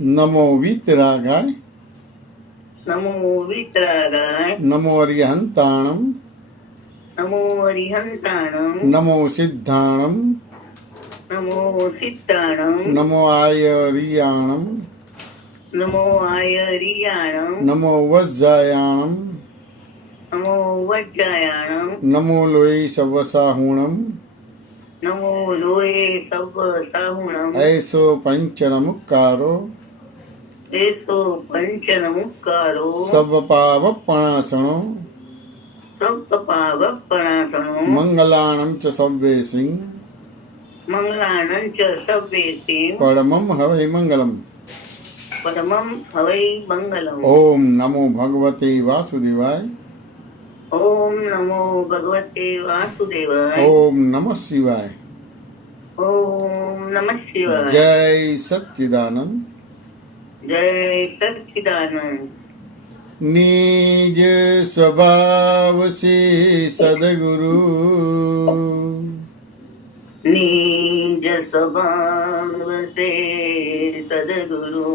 નમો વીતરાગાય નમો વિતરાગાય નમો અરિહંતાણમ નમો અરિહંતાણમ નમો સિદ્ધાણમ નમો સિદ્ધાણમ નમો આયરિયાણમ નમો આયરિયાણમ નમો વજ્જાયાણમ નમો વજ્જાયાણમ નમો લોય સવસાહુણમ નમો લોયે serve સાહુણમ એસો પંચનમુક્કારો એસો પંચનમુક્કારો સવપાવપણાસણો સપ્પાવપણાસણો મંગલાણમ ચ સવ્વે સિંહ મંગલાનં ચ સવ્વેસિં પરમમ હવૈ મંગલમ. પરમં હવૈ મંગલમ. ઓમ નમો ભગવતે વાસુદેવાય. ઓમ નમો ભગવતે વાસુદેવાય. ઓમ નમઃ શિવાય. ઓમ નમઃ શિવાય. જય સચ્ચિદાનંદ. જય સચ્ચિદાનંદ. નિજ સ્વભાવ સે સદગુરુ નિજ સ્વભાવ સે સદગુરુ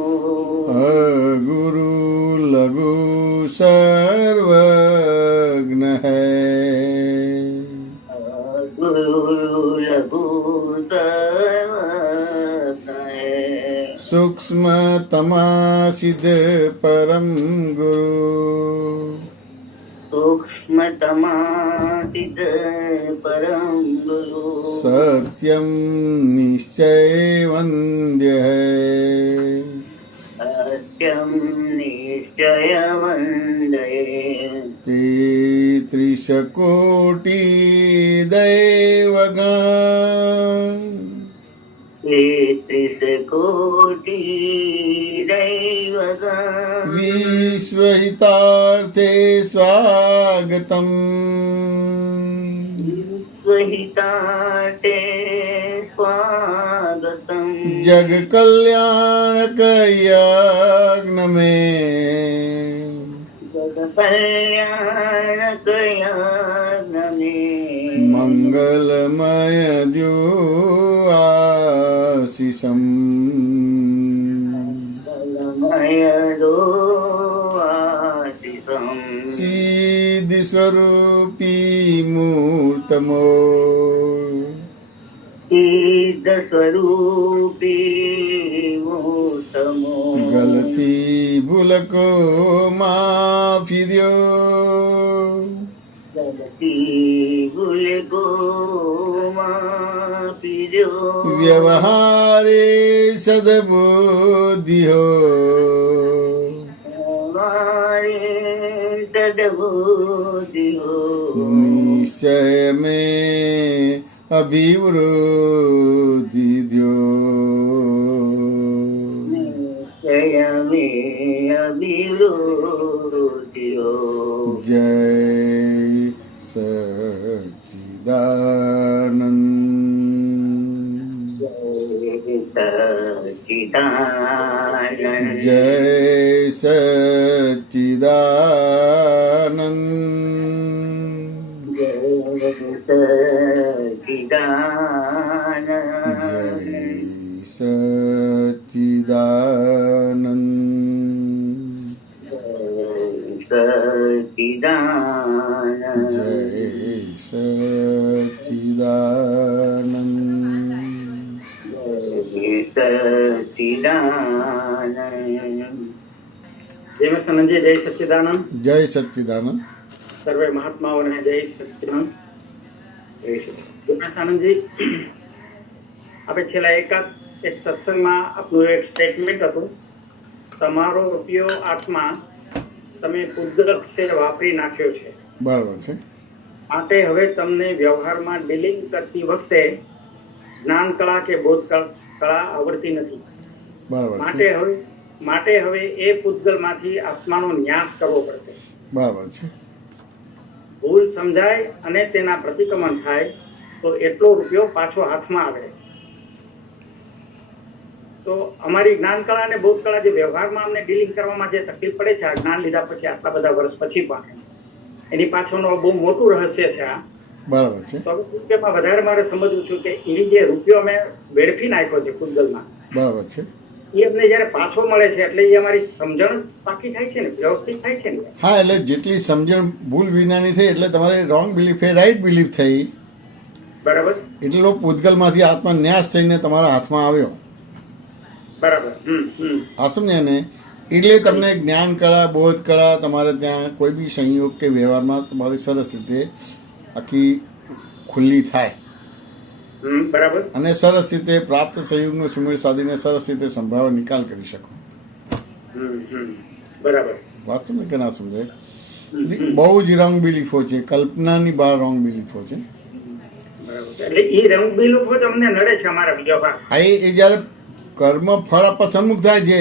ગુરુ લઘુ સર્વજ્ઞ હૈ ગુરુ લઘુ સર્વજ્ઞ સૂક્ષ્મ તમાસિદ્ધ પરમ ગુરુ સૂક્ષ્મતમા સિદ્ધ પરમ ગુરુ સત્યમ નિશ્ચય વંદ્ય હૈ સત્યમ નિશ્ચય વંદે તેત્રીસ કોટી દૈવગણ તેત્રીસ કોટી દૈવગણ વિશ્વહિતાર્થે સ્વાગતમ વિશ્વહિતાર્થે સ્વાગતમ જગ કલ્યાણક યજ્ઞ મેં જગ કલ્યાણક યજ્ઞ મેં મંગલમય દ્યો આશીષમ મંગલમય દો આશીષમ સિદ્ધિ સ્વરૂપી મૂર્તમો સિદ્ધ સ્વરૂપી મૂર્તમો ગલતી ભૂલકો માફી દ્યો જગતી ભૂલકો માફી દ્યો વ્યવહારે સદબુદ્ધિ હો મારે તદબુદ્ધિ હો નિશ્ચય મેં અભિવૃદ્ધિ દ્યો નિશ્ચય મેં અભિવૃદ્ધિ હો જય સચ્ચિદાનંદ સચ્ચિદાનંદ જય સચ્ચિદાનંદ જય સચ્ચિદાનંદ જય સચ્ચિદાનંદ સચ્ચિદાનંદ જય સચ્ચિદાનંદ સચ્ચિદાનંદ. જય સનંદજી, જય સચ્ચિદાનંદ. જય સચ્ચિદાનંદ. સર્વે મહાત્માઓને જય સચ્ચિદાનંદ. આનંદજી, આપણે છેલ્લા એક સત્સંગમાં આપનું એક સ્ટેટમેન્ટ હતું, તમારો રૂપિયો આત્મા તમે પૂજ્યલક્ષે વાપરી નાખ્યો છે. બરાબર છે. માટે હવે તમને વ્યવહારમાં ડીલિંગ કરતી વખતે જ્ઞાન કળા કે બોધ કળા આવડતી નથી. બરાબર માટે હવે એ પૂજ્યલમાંથી આત્માનો ન્યાસ કરવો પડશે. બરાબર છે. ભૂલ સમજાય અને તેના પ્રતિક્રમણ થાય તો એટલો રૂપિયો પાછો હાથમાં આવે. તો અમારી જ્ઞાન કળા અને બોધ કળા જે વ્યવહારમાં અમને ડીલિંગ કરવામાં જે તકલીફ પડે છે આ જ્ઞાન લીધા પછી આટલા બધા વર્ષ પછી પણ એની પાછળનું બહુ મોટું રહસ્ય છે આ. બરાબર છે. તો રૂપિયામાં વધારે મારે સમજવું છું કે એ જે રૂપિયો અમે વેડફી નાખ્યો છે પૂજલમાં, બરાબર છે. એ અમને જયારે પાછો મળે છે એટલે એ અમારી સમજણ પાકી થાય છે ને, વ્યવસ્થિત થાય છે ને. હા, એટલે જેટલી સમજણ ભૂલ વિનાની થઈ એટલે તમારી રોંગ બિલીફ એ રાઈટ બિલીફ થઈ, બરાબર એટલો પૂતગલમાંથી આત્મા ન્યાસ થઈને તમારા હાથમાં આવ્યો. બરાબર. આ સમજ્યા ને? એટલે તમને જ્ઞાન કળા, બોધ કળા તમારે ત્યાં કોઈ બી સંયોગ કે વ્યવહારમાં તમારી સરસ રીતે આખી ખુલ્લી થાય બરાબર. અને સરસ રીતે પ્રાપ્ત સંયોગનો સુમેળ સાધીને સરસ રીતે સંભાવ નિકાલ કરી શકો. બરાબર. વાત સમજ કે ના સમજાય? બહુ જ રોંગ બિલીફો છે, કલ્પનાની બહાર રોંગ બિલીફો છે. બરાબર. એટલે એ રંગ બિલીફો જ અમને નડે છે અમારા વ્યવહાર. આ એ જયારે કર્મ ફળ આપવા સન્મુખ થાય છે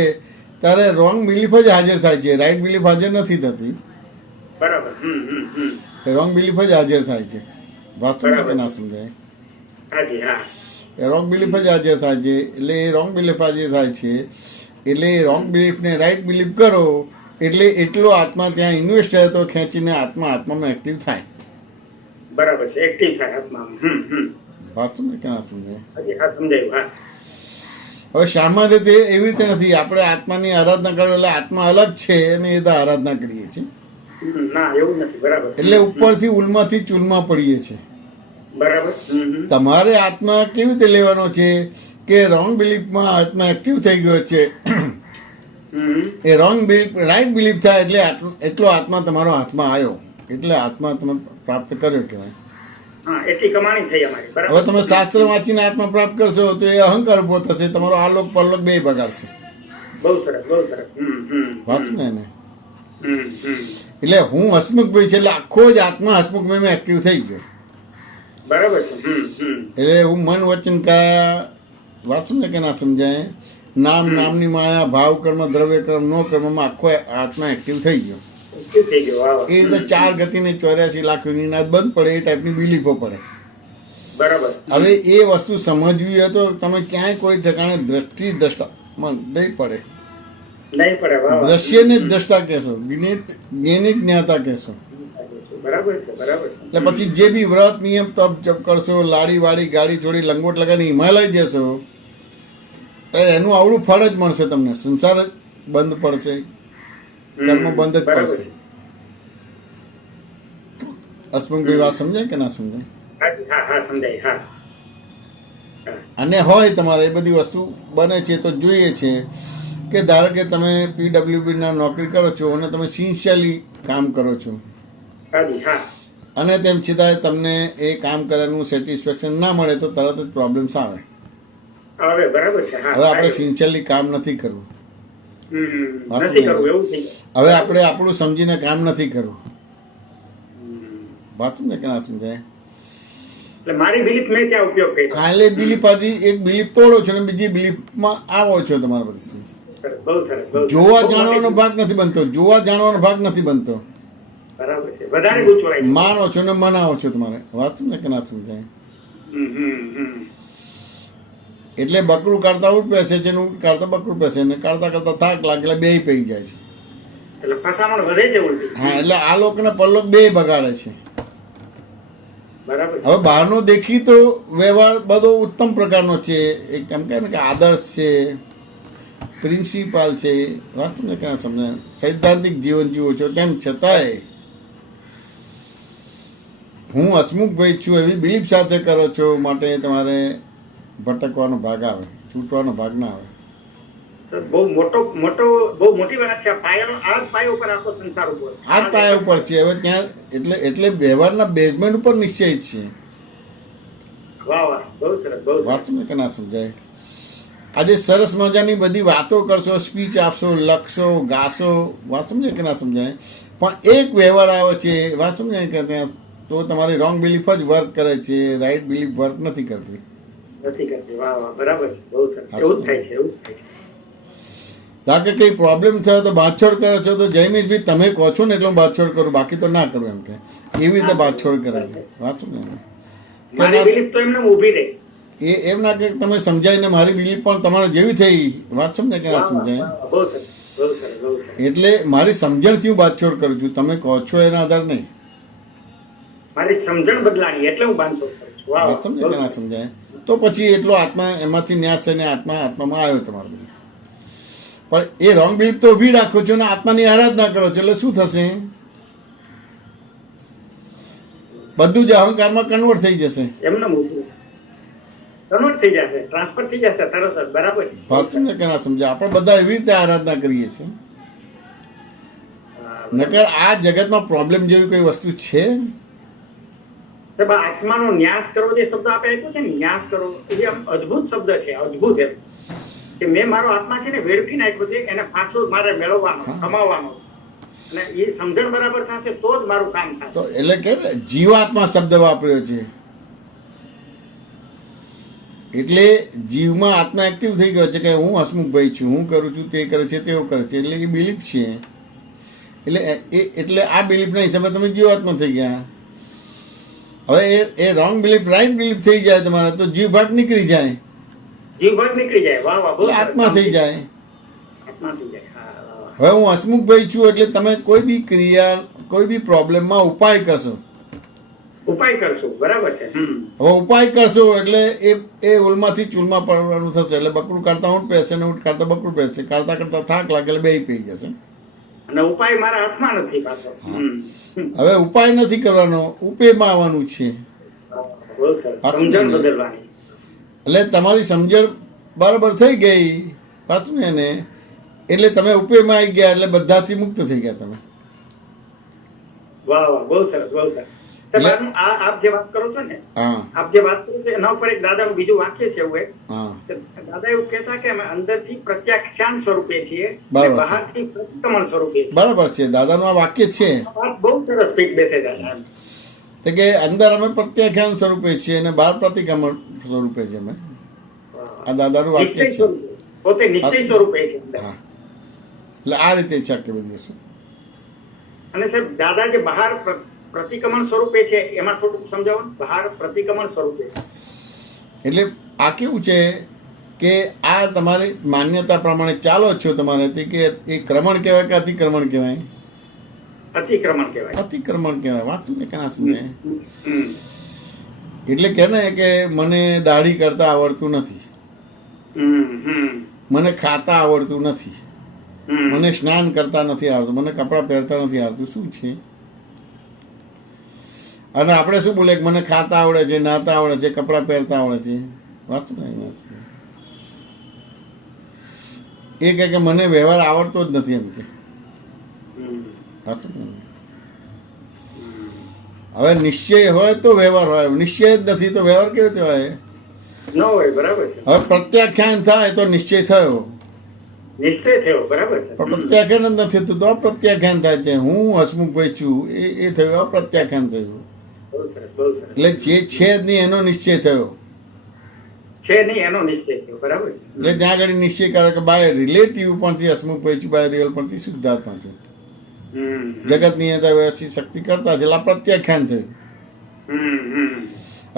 ત્યારે રોંગ બિલીફ જ હાજર થાય છે, રાઈટ બિલીફ હાજર નથી થતી. બરાબર. રોંગ બિલીફ જ હાજર થાય છે. વાત સમજ કે ના સમજાય? હાજી હા. એ રોંગ બિલીફ જ હાજર થાય છે. એટલે એ રોંગ બિલીફ હાજર થાય છે એટલે એ રોંગ બિલીફને રાઈટ બિલીફ કરો એટલે એટલો આત્મા ત્યાં ઇન્વેસ્ટ થાય તો ખેંચીને આત્મામાં એક્ટિવ થાય. બરાબર છે, એક્ટિવ થાય આત્મામાં. વાત સમજ કે ના સમજાય? હાજી હા, સમજાયું. હા. હવે શામાં રીતે એવી રીતે નથી. આપણે આત્માની આરાધના કરીએ એટલે આત્મા અલગ છે અને એ તો આરાધના કરીએ છીએ. ના, એવું નથી. બરાબર. એટલે ઉપરથી ઉલમાંથી ચૂલમાં પડીએ છીએ. બરાબર. તમારે આત્મા કેવી રીતે લેવાનો છે કે રોંગ બિલીફમાં આત્મા એક્ટિવ થઈ ગયો છે. એ રોંગ બિલીફ રાઈટ બિલીફ થાય એટલે એટલો આત્મા તમારો હાથમાં આવ્યો એટલે આત્મા તમે પ્રાપ્ત કર્યો કહેવાય. હા, એટલી કમાણી થઈ અમારી. બરાબર. હવે તમે શાસ્ત્ર વાંચીને આત્મા પ્રાપ્ત કરશો તો એ અહંકાર ઉભો થશે, તમારો આલોક પરલોક બે બગાડશે. બહુ સરસ, બહુ સરસ. વાંચું ને એને? એટલે હું હસમુખભાઈ છે એટલે આખો જ આત્મા હસમુખભાઈ એક્ટિવ થઈ ગયો. બરાબર છે. એટલે હું મન વચન કાયા વાંચું ને કે ના સમજાય? નામ નામની માયા ભાવ કર્મ દ્રવ્ય કર્મ નો કર્મમાં આખો આત્મા એક્ટિવ થઈ ગયો. થઈ ગયો. વાહ. એ રીતે 4 ગતિને 84 લાખ યુનિનાથ બંધ પડે એ ટાઈપની બિલીફો પડે. બરાબર. હવે એ વસ્તુ સમજવી હોય તો તમે ક્યાંય કોઈ ઠેકાણે દ્રષ્ટામાં નહીં પડે. નહીં પડે. વાહ. દ્રશ્યને જ દ્રષ્ટા કહેશો, જ્ઞાને જ્ઞાતા કહેશો. બરાબર છે. બરાબર છે. એટલે પછી જે બી વ્રત નિયમ તપ જપ કરશો, લાડી વાડી ગાડી છોડી લંગોટ લગાવીને હિમાલય જશો એનું આવડું ફળ જ મળશે તમને. સંસાર જ બંધ પડશે, કર્મ બંધ જ પડશે. હસમુખભાઈ વાત સમજાય કે ના સમજાય? હા, સમજાય. હા. અને હોય તમારે એ બધી વસ્તુ બને છે તો જોઈએ છે કે ધારો કે તમે PWB ના નોકરી કરો છો અને તમે સિન્સિયરલી કામ કરો છો અને તેમ છતાંય તમને એ કામ કરવાનું સેટિસ્ફેક્શન ના મળે તો તરત જ પ્રોબ્લેમ્સ આવે. બરાબર છે. હવે આપણે સિન્સિયરલી કામ નથી કરવું. નથી કરવું એવું થઈ જાય. હવે આપણે આપણું સમજીને કામ નથી કરવું. વાત ને કે ના સમજાય? એટલે મારી બિલીફ મેં ત્યાં ઉપયોગ કર્યો. હા, એટલે બિલીફ આથી એક બિલીફ તોડો છો અને બીજી બિલીફમાં આવો છો. તમારા બધી બહુ સરસ. બહુ જોવા જાણવાનો ભાગ નથી બનતો, જોવા જાણવાનો ભાગ નથી બનતો. બરાબર છે. વધારે ગૂંચવાય. માનો છો ને મનાવો છો તમારે. વાત ને કે ના સમજાય? એટલે બકરું કાઢતા ઉઠ પેસે છે, ઉઠ કાઢતા બકરું પેસે ને કાઢતા કાઢતા થાક લાગે એટલે બે પઈ જાય છે. એટલે ફસામણ વધે છે ઉલટી. હા, એટલે આ લોક ને પરલોક બે બગાડે છે. બરાબર. હવે બહારનો દેખીતો વ્યવહાર બધો ઉત્તમ પ્રકારનો છે, એક એમ કહે ને કે આદર્શ છે, પ્રિન્સિપાલ છે. વાત ને ક્યાં સમજાય? સૈદ્ધાંતિક જીવન જીવો છો તેમ છતાંય હું હસમુખભાઈ છું એવી બિલીફ સાથે કરો છો માટે તમારે ભટકવાનો ભાગ આવે, છૂટવાનો ભાગ ના આવે. બહુ મોટી વાત છે. આ જ પાયા ઉપર આખો સંસાર ઉભો છે. આ જ પાયા ઉપર છે. હવે ત્યાં એટલે વ્યવહારના બેઝમેન્ટ ઉપર નિશ્ચય છે. વાહ વાહ, બહુ સરસ. બહુ સરસ. વાત ને કે ના સમજાય? આજે સરસ મજાની બધી વાતો કરશો, સ્પીચ આપશો, લખશો, ગાશો. વાત સમજાય કે ના સમજાય? પણ એક વ્યવહાર આવે છે. વાત સમજાય કે ત્યાં તો તમારી રોંગ બિલીફ જ વર્ક કરે છે, રાઈટ બિલીફ વર્ક નથી કરતી. નથી કરતી. વાહ વાહ, બરાબર છે. બહુ સરસ. એવું જ થાય છે. એવું જ થાય છે. કારણ કે કઈ પ્રોબ્લેમ થયો તો બાંધછોડ કરો છો તો જયમીશભાઈ તમે કહો છો ને એટલે હું બાંધછોડ કરું, બાકી તો ના કરું એમ કે એવી રીતે બાંધછોડ કરાય છે. વાંચો ને મારી બિલીફ તો એમને ઊભી રહે. એમ ના કે તમે સમજાવીને મારી બિલીફ પણ તમારે જેવી થઈ. વાત સમજાય કે ના સમજાય? બહુ સરસ. બહુ સરસ. બહુ સરસ. એટલે મારી સમજણથી હું બાંધછોડ કરું છું, તમે કહો છો એના આધાર નહીં. મારી સમજણ બદલાણી એટલે હું બાંધછોડ કરું છું. વાહ, વાત સમજાય કે ના સમજાય? તો પછી એટલો આત્મા એમાંથી ન્યાસ થઈને આત્મામાં આવ્યો તમારો. પણ એ રોંગ બિલીફ તો ઊભી રાખો છો ને આત્માની આરાધના કરો છો એટલે શું થશે? બધું જ અહંકારમાં કન્વર્ટ થઈ જશે. એમને કન્વર્ટ થઈ જશે, ટ્રાન્સફર થઈ જશે તરત જ. બરાબર છે. વાત સમજે કે ના સમજે? આપણે બધા એવી રીતે આરાધના કરીએ છીએ. નકર આ જગતમાં પ્રોબ્લેમ જેવી કોઈ વસ્તુ છે? સાહેબ, આ આત્માનો ન્યાસ કરવો જે શબ્દ આપણે આપ્યો છે ને, ન્યાસ કરવો, એ આમ અદ્ભુત શબ્દ છે. અદ્ભુત એમ કે મેં મારો આત્મા છે ને વેડફી નાખ્યો છે, એને પાછો મારે મેળવવાનો, કમાવાનો. અને એ સમજણ બરાબર થશે તો જ મારું કામ થશે. તો એટલે કે જીવાત્મા શબ્દ વાપર્યો છે. એટલે જીવમાં આત્મા એક્ટિવ થઈ ગયો છે કે હું હસમુખભાઈ છું, હું કરું છું, તે કરે છે, તેઓ કરે છે. એટલે એ બિલીફ છે. એટલે આ બિલીફના હિસાબે તમે જીવાત્મા થઈ ગયા. હવે એ રોંગ બિલીફ રાઈટ બિલીફ થઈ જાય તમારે, તો જીવ ભાગ નીકળી જાય, જીવ ભાગ નીકળી જાય. વાહ વાહ, બહુ એટલે આત્મા થઈ જાય. આત્મા થઈ જાય. હા, વાહ, વાહ. હવે હું હસમુખભાઈ છું એટલે તમે કોઈ બી ક્રિયા, કોઈ બી પ્રોબ્લેમમાં ઉપાય કરશો. ઉપાય કરશું. બરાબર છે. હવે ઉપાય કરશો એટલે એ ઉલમાંથી ચૂલમાં પડવાનું થશે. એટલે બકરું કાઢતા ઊંટ પહેરશે ને ઊંટ કાઢતા બકરું પહેરશે. કાઢતા કરતા થાક લાગે એટલે બે પી જશે. અને ઉપાય મારા હાથમાં નથી પાછો. હવે ઉપાય નથી કરવાનો, ઉપેમાં આવવાનું છે. બહુ સરસ. સમજણ બદલવાની. એટલે તમારી સમજણ બરાબર થઈ ગઈ પાછું ને, એટલે તમે ઉપેમાં આવી ગયા, એટલે બધાથી મુક્ત થઈ ગયા તમે. વાહ વાહ, બહુ સરસ, બહુ સરસ. સાહેબ, આપ જે વાત કરો છો ને, હા આપ જે વાત કરો છો એના ઉપર એક દાદાનું બીજું વાક્ય છે એવું એક. હા કે દાદા એવું કહેતા કે અમે અંદરથી પ્રત્યાખ્યાન સ્વરૂપે છીએ, બરાબર છે. બહારથી પ્રતિક્રમણ સ્વરૂપે છીએ. બરાબર છે, દાદાનું આ વાક્ય છે. વાત બહુ સરસ ફિટ બેસે દાદા. તો કે અંદર અમે પ્રત્યાખ્યાન સ્વરૂપે છીએ અને બહાર પ્રતિક્રમણ સ્વરૂપે છે. અમે આ દાદાનું વાક્ય નિશ્ચય છે. સ્વરૂપે, પોતે નિશ્ચય સ્વરૂપે છે અંદર. હા, એટલે આ રીતે છે આખી બધી વસ્તુ. અને સાહેબ, દાદા જે બહાર પ્રતિક્રમણ સ્વરૂપે છે એમાં થોડુંક સમજાવો ને. બહાર પ્રતિક્રમણ સ્વરૂપે એટલે આ કેવું છે કે આ તમારી માન્યતા પ્રમાણે ચાલો છો તમારે, કે એ ક્રમણ કહેવાય કે અતિક્રમણ કહેવાય? અતિક્રમણ કહેવાય. અતિક્રમણ કહેવાય. વાત શું કે ના સમજાય? હમ. એટલે કે ને કે મને દાઢી કરતા આવડતું નથી, મને ખાતા આવડતું નથી, મને સ્નાન કરતા નથી આવડતું, મને કપડાં પહેરતા નથી આવડતું. શું છે? અને આપણે શું બોલે કે મને ખાતા આવડે છે, નાતા આવડે છે, કપડાં પહેરતા આવડે છે. વાત શું? એ કહે કે મને વ્યવહાર આવડતો જ નથી એમ કે. વાત શું? હવે નિશ્ચય હોય તો વ્યવહાર હોય, નિશ્ચય જ નથી તો વ્યવહાર કેવી રીતે હોય? ન હોય. બરાબર છે. હવે પ્રત્યાખ્યાન થાય તો નિશ્ચય થયો, નિશ્ચય થયો. બરાબર છે. પણ પ્રત્યાખ્યાન જ નથી થતું તો અપ્રત્યાખ્યાન થાય છે. હું હસમુખભાઈ છું એ થયું, અપ્રત્યાખ્યાન થયું. બહુ સરસ, બહુ સરસ. એટલે જે છે જ નહીં એનો નિશ્ચય થયો. છે નહીં એનો નિશ્ચય થયો. બરાબર છે. એટલે ત્યાં આગળ નિશ્ચય કરે કે બાય રિલેટિવ પણથી હસમુખભાઈ છું, બાય રિયલ પણથી શુદ્ધાત્મા છું. જગત ની વ્યવસ્થિત શક્તિ કરતા છે એટલે આ પ્રત્યાખ્યાન થયું.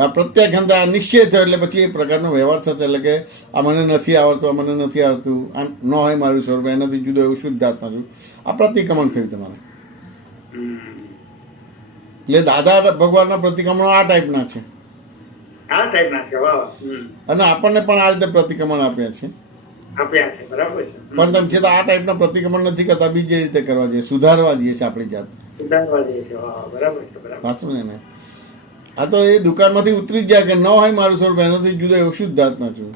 આ પ્રત્યાખ્યાન થાય, નિશ્ચય થયો એટલે પછી એ પ્રકારનો વ્યવહાર થશે. એટલે કે આ મને નથી આવડતું, આ મને નથી આવડતું, આ ન હોય મારું સ્વરૂપ, એનાથી જુદો એવું શુદ્ધાત્મા છું. આ પ્રતિક્રમણ થયું તમારે. એટલે દાદા ભગવાનના પ્રતિક્રમણો આ ટાઈપના છે. આ ટાઈપના છે. વાહ. અને આપણને પણ આ રીતે પ્રતિક્રમણ આપ્યા છે. આપ્યા છે. બરાબર છે. પણ તમે છતાં આ ટાઈપના પ્રતિક્રમણ નથી કરતા, બીજી રીતે કરવા જોઈએ, સુધારવા જોઈએ છે આપણી જાત. સુધારવા દે છે. વાહ, બરાબર છે. બરાબર. પાછું ને આ તો એ દુકાનમાંથી ઉતરી જ જાય કે ન હોય મારું સ્વરૂપ, એનાથી જુદો એવું શુદ્ધાત્મા છું.